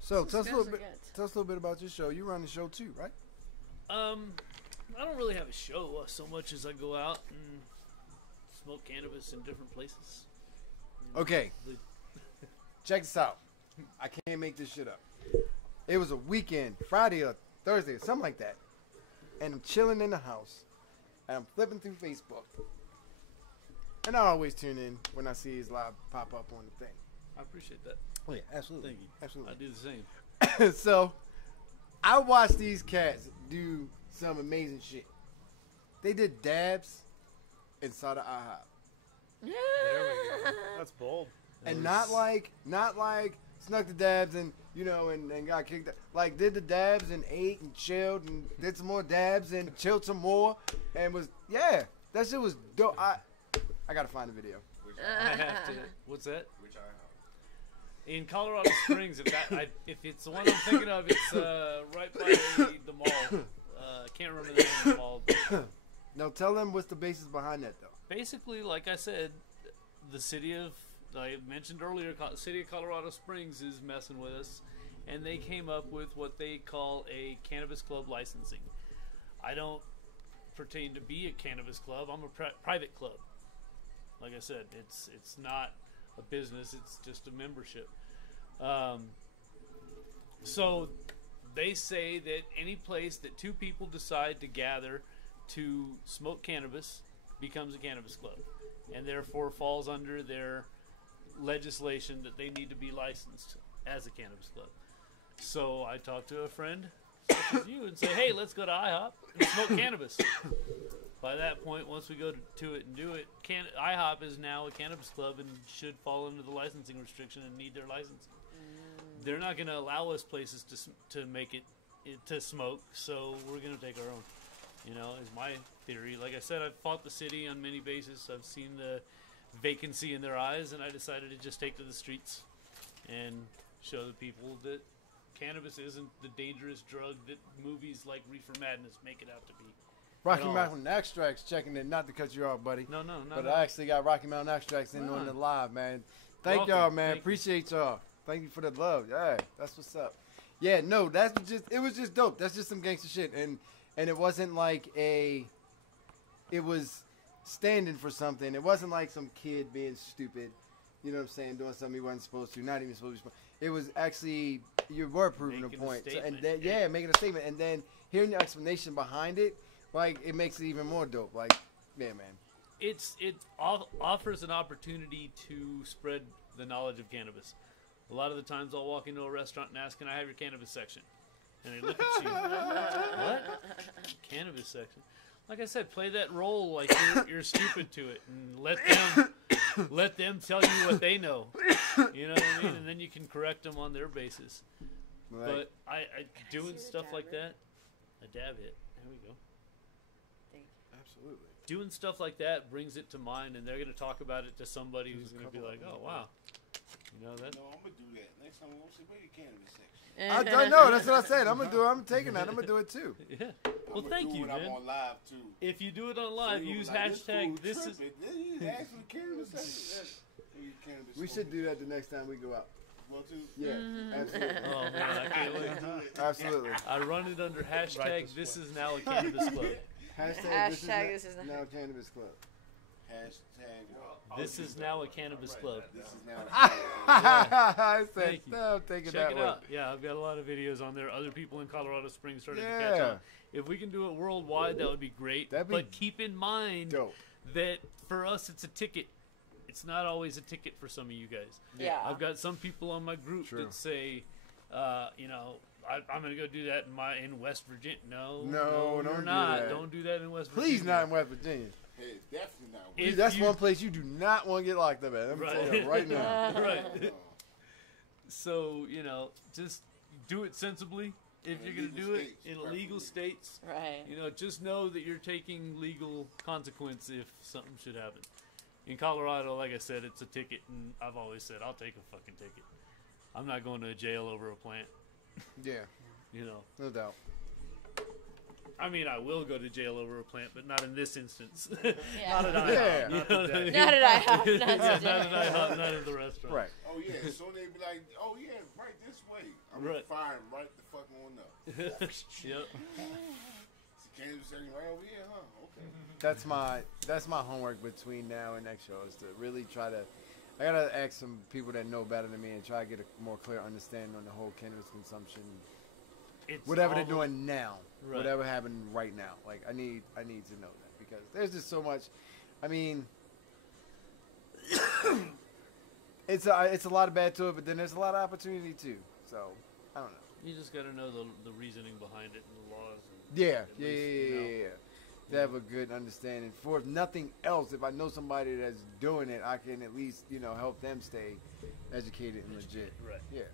So tell us a little Smells bit. like it. Tell us a little bit about your show. You run the show too, right? I don't really have a show so much as I go out and smoke cannabis in different places. Okay. The- Check this out. I can't make this shit up. It was a weekend, Friday or Thursday or something like that. And I'm chilling in the house. And I'm flipping through Facebook. And I always tune in when I see his live pop up on the thing. I appreciate that. Oh yeah, absolutely. Thank you. Absolutely. I do the same. So, I watched these cats do some amazing shit. They did dabs inside of IHOP. There we go. That's bold. And not like snuck the dabs and and got kicked out. Like did the dabs and ate and chilled and did some more dabs and chilled some more and that shit was dope. I gotta find the video. I have to. What's that? Which IHOP? In Colorado Springs, if it's the one I'm thinking of, it's right by the mall. Can't remember the name of the mall. But Now tell them what's the basis behind that though. basically, like I said, the city of, I mentioned earlier, city of Colorado Springs is messing with us, and they came up with what they call a cannabis club licensing. I don't pertain to be a cannabis club. I'm a private club. Like I said, it's not a business. It's just a membership. So they say that any place that two people decide to gather to smoke cannabis becomes a cannabis club, and therefore falls under their legislation that they need to be licensed as a cannabis club. So I talked to a friend such as you and say, hey, let's go to IHOP and smoke cannabis. By that point, once we go to it and do it, IHOP is now a cannabis club and should fall under the licensing restriction and need their licensing. They're not going to allow us places to make it to smoke, so we're going to take our own. Is my theory. Like I said, I've fought the city on many bases. I've seen the vacancy in their eyes, and I decided to just take to the streets and show the people that cannabis isn't the dangerous drug that movies like Reefer Madness make it out to be. Rocky No. Mountain Extracts checking in, not to cut you off, buddy. No, But no. I actually got Rocky Mountain Extracts in on the live, man. Thank Welcome. y'all, man. Thank you. Appreciate y'all. Thank you for the love. Yeah, that's what's up. Yeah, no, it was just dope. That's just some gangster shit. And it wasn't like it was standing for something. It wasn't like some kid being stupid, you know what I'm saying, doing something he wasn't supposed to, not even supposed to. It was actually, you were proving a Making a point. So, and statement. then, making a statement. And then hearing the explanation behind it, like, it makes it even more dope. Like, yeah, man. It offers an opportunity to spread the knowledge of cannabis. A lot of the times I'll walk into a restaurant and ask, can I have your cannabis section? And they look at you. What? Cannabis section? Like I said, play that role like you're stupid to it, and let them tell you what they know. You know what I mean? And then you can correct them on their basis. Right. But I doing see the stuff like dabber. that, a dab hit. There we go. Absolutely. Doing stuff like that brings it to mind, and they're going to talk about it to somebody who's going to be like, "Oh, wow, you know that." No, I'm gonna do that next time. I'm gonna say, "Where your cannabis section?" I know. That's what I said. I'm taking that. I'm gonna do it too. Yeah. Well, I'ma thank do you, it man. I'm on live too. If you do it on live, So you use like, hashtag this this fool is. tripping. Then you ask for the cannabis section. Yeah, cannabis We should smoking. do that the next time we go out. Want to? Yeah, absolutely. Oh man, I can't wait. Absolutely. I run it under hashtag Right this this is now a cannabis club. Hashtag This is now cannabis club. Hashtag. This is now a cannabis club. This is now. I said, Thank you. no, take it Check that it way. out. Yeah, I've got a lot of videos on there. Other people in Colorado Springs started to catch Yeah. on. If we can do it worldwide, that would be great. That'd be but keep in mind Dope. that for us, it's a ticket. It's not always a ticket for some of you guys. Yeah. I've got some people on my group True. that say, I'm going to go do that in West Virginia. No, No, don't you're do not. that. Don't do that in West Virginia. Please not in West Virginia. Hey, it's definitely not. If That's you- one place you do not want to get locked up at. I'm telling you right now. Right. So, just do it sensibly. If you're going to do it in illegal states, Right. just know that you're taking legal consequence if something should happen. In Colorado, like I said, it's a ticket, and I've always said, I'll take a fucking ticket. I'm not going to jail over a plant, Yeah, you know. no doubt. I mean, I will go to jail over a plant, but not in this instance. Yeah. Not at IHOP. Yeah. You know what I mean? Not at IHOP. Yeah, Not not today. at IHOP, not at the restaurant. Right. Oh yeah, so they be like, oh yeah, right this way. I'm Right. gonna fire him right the fuck on up. Yep. It's a cannabis setting right over here, huh? Okay. That's my homework between now and next show is to really try to. I gotta ask some people that know better than me and try to get a more clear understanding on the whole cannabis consumption. It's Whatever they're almost- doing now, Right. whatever happened right now. Like I need to know that because there's just so much. I mean, it's a lot of bad to it, but then there's a lot of opportunity too. So I don't know. You just got to know the reasoning behind it and the laws. And Yeah, at yeah, least, you know. yeah. To have a good understanding. For if nothing else, if I know somebody that's doing it, I can at least help them stay educated and legit. Right. Yeah. Right.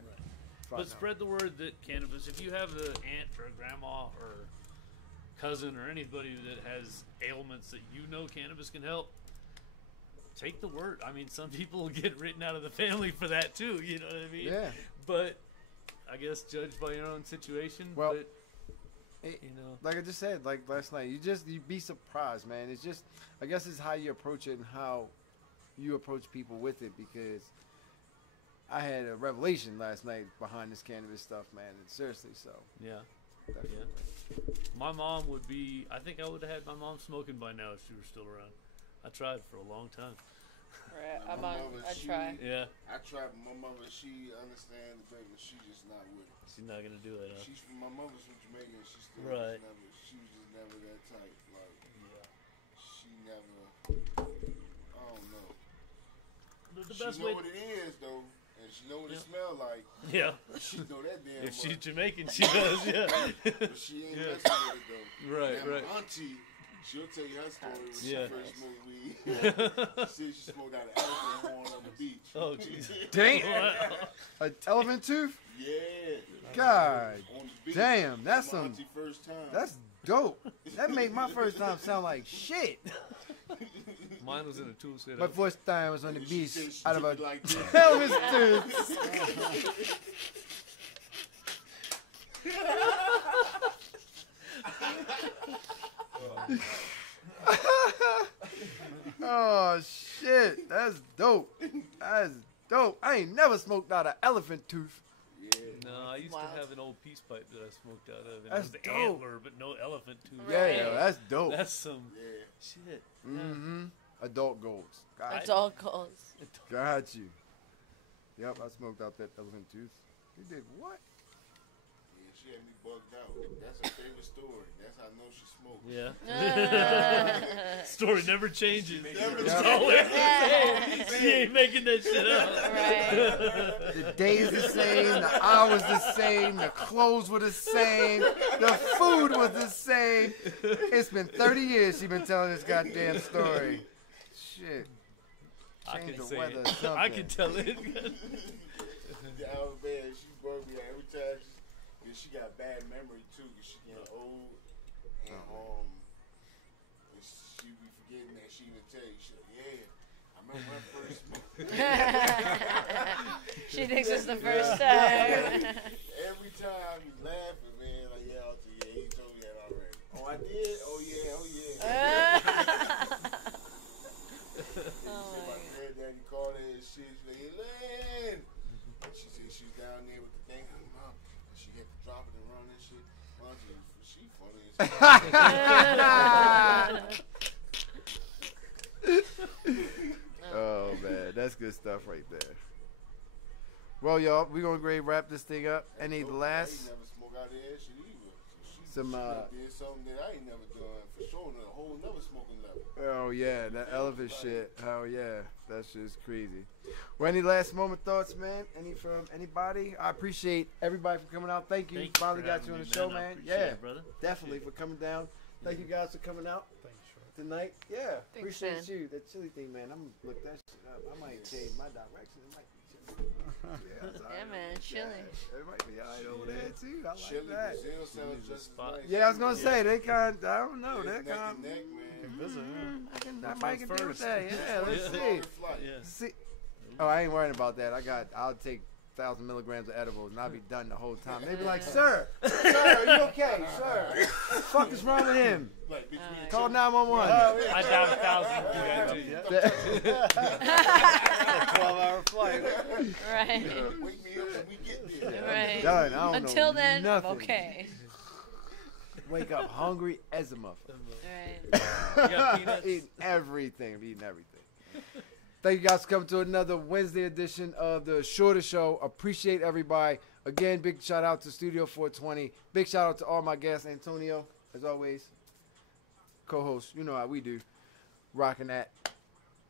Fine But now. spread the word that cannabis, if you have an aunt or a grandma or cousin or anybody that has ailments that you know cannabis can help, take the word. I mean, some people will get written out of the family for that too, you know what I mean? Yeah. But I guess judge by your own situation. Well, but, It- you know. like I just said, like last night, you'd be surprised, man. It's just, I guess it's how you approach it and how you approach people with it because I had a revelation last night behind this cannabis stuff, man. And seriously, so. Yeah. Definitely. Yeah. My mom would be, I think I would have had my mom smoking by now if she were still around. I tried for a long time. Right, My I'm on. mother, I she- try. Yeah. I tried, but my mother, she understands the baby, she just not with it. She's not going to do it, huh? She's my mother's from Jamaica, and she still Right. she was just never that type. Like Yeah. she never, I don't know. The She best know way. what it is though, and she know what it Yeah. smell like. Yeah. She know that damn If she's much. Jamaican, she does, yeah. But she ain't Yeah. messing with it though. Right, Now, right. my auntie, she'll tell you her story when Yeah. she first smoked weed. She said she smoked out an elephant horn on the beach. Oh, jeez. Damn. Wow. An elephant tooth? Yeah. God. On the beach. Damn, that's my some. auntie first time. That's dope. That made my first time sound like shit. Mine was in a tool set. My first time was on the And she beach said she out of took a it like this. elephant's tooth. Oh shit, that's dope. That's dope. I ain't never smoked out an elephant tooth. Yeah. No, I used Wild. to have an old peace pipe that I smoked out of. And That's it was the dope. antler, but no elephant tooth. Yeah, Right. yo, that's dope. That's some Yeah. shit. Mm-hmm. Adult golds. That's all calls. Got you. Yep, I smoked out that elephant tooth. You did what? Yeah, she had me bugged out. That's her favorite story. That's how I know she smoked. Yeah. Right. Story never changes. Never It's changes. always the same. She ain't making that shit up. The days the same, the hours the same, the clothes were the same, the food was the same. It's been 30 years she been telling this goddamn story. Shit. I Change can the say weather it. or something. I can tell it. Yeah, I was bad. She bugged me out every time. She got bad memory too, cause she getting old, and and she be forgetting that she even tell you. She like, yeah, I remember when I first smoked. She thinks it's the first time. Every time he's laughing, man. Like, yeah, I'll tell you, yeah, he told me that already. Oh, I did. Oh yeah, oh yeah. Oh My my granddaddy called her and shit. She's like, Elaine. And she said she was down there with the thing. Mom, and she had to drop it and run and shit. Auntie, she funny as fuck. Oh man, that's good stuff right there. Well, y'all, we're gonna go wrap this thing up. Any I ain't last never smoked out of that shit either. So some? she did something that I ain't never done for sure. On a whole nother smoking level. Oh yeah, that elephant shit. Oh yeah, that's just crazy. Well, any last moment thoughts, man? Any from anybody? I appreciate everybody for coming out. Thank you. Thank you Finally for got having you on me, the show, man. I man. appreciate Yeah, it, brother. definitely for coming down. Thank you guys for coming out tonight. Yeah, Thanks, appreciate man. you. That chili thing, man. I'm gonna look that shit up. I might change my direction. It might be chili. Yeah, it's all Yeah, right. man, chili. Yeah, it might be alright over there too. I like Chili, that. Brazil sounds Chili's a just as spot. nice. Yeah, I was gonna say they kind. I don't know. Yeah, They're neck kind. and neck, man. I might get deal with that. Yeah, let's Yeah. see. Longer flight. Yeah. See. Oh, I ain't worrying about that. I'll take 1,000 milligrams of edibles, and I'll be done the whole time. They'd be like, sir, are you okay, sir? What the fuck is wrong with him? Like, bitch, we ain't Call taking- 911. I down 1,000. 12-hour flight. Right. Wake me up when we get there. Right. Done. I don't Until know then, nothing. I'm okay. Wake up hungry as a motherfucker. Right. You got peanuts? Eating everything. I'm eating everything. Thank you guys for coming to another Wednesday edition of the Shorter Show. Appreciate everybody. Again, big shout out to Studio 420. Big shout out to all my guests. Antonio, as always, co-host. You know how we do. Rocking that.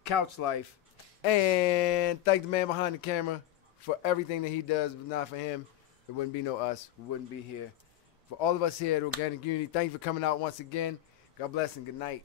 Couch Life. And thank the man behind the camera for everything that he does. If not for him, it wouldn't be no us. We wouldn't be here. For all of us here at Organic Unity, thank you for coming out once again. God bless and good night.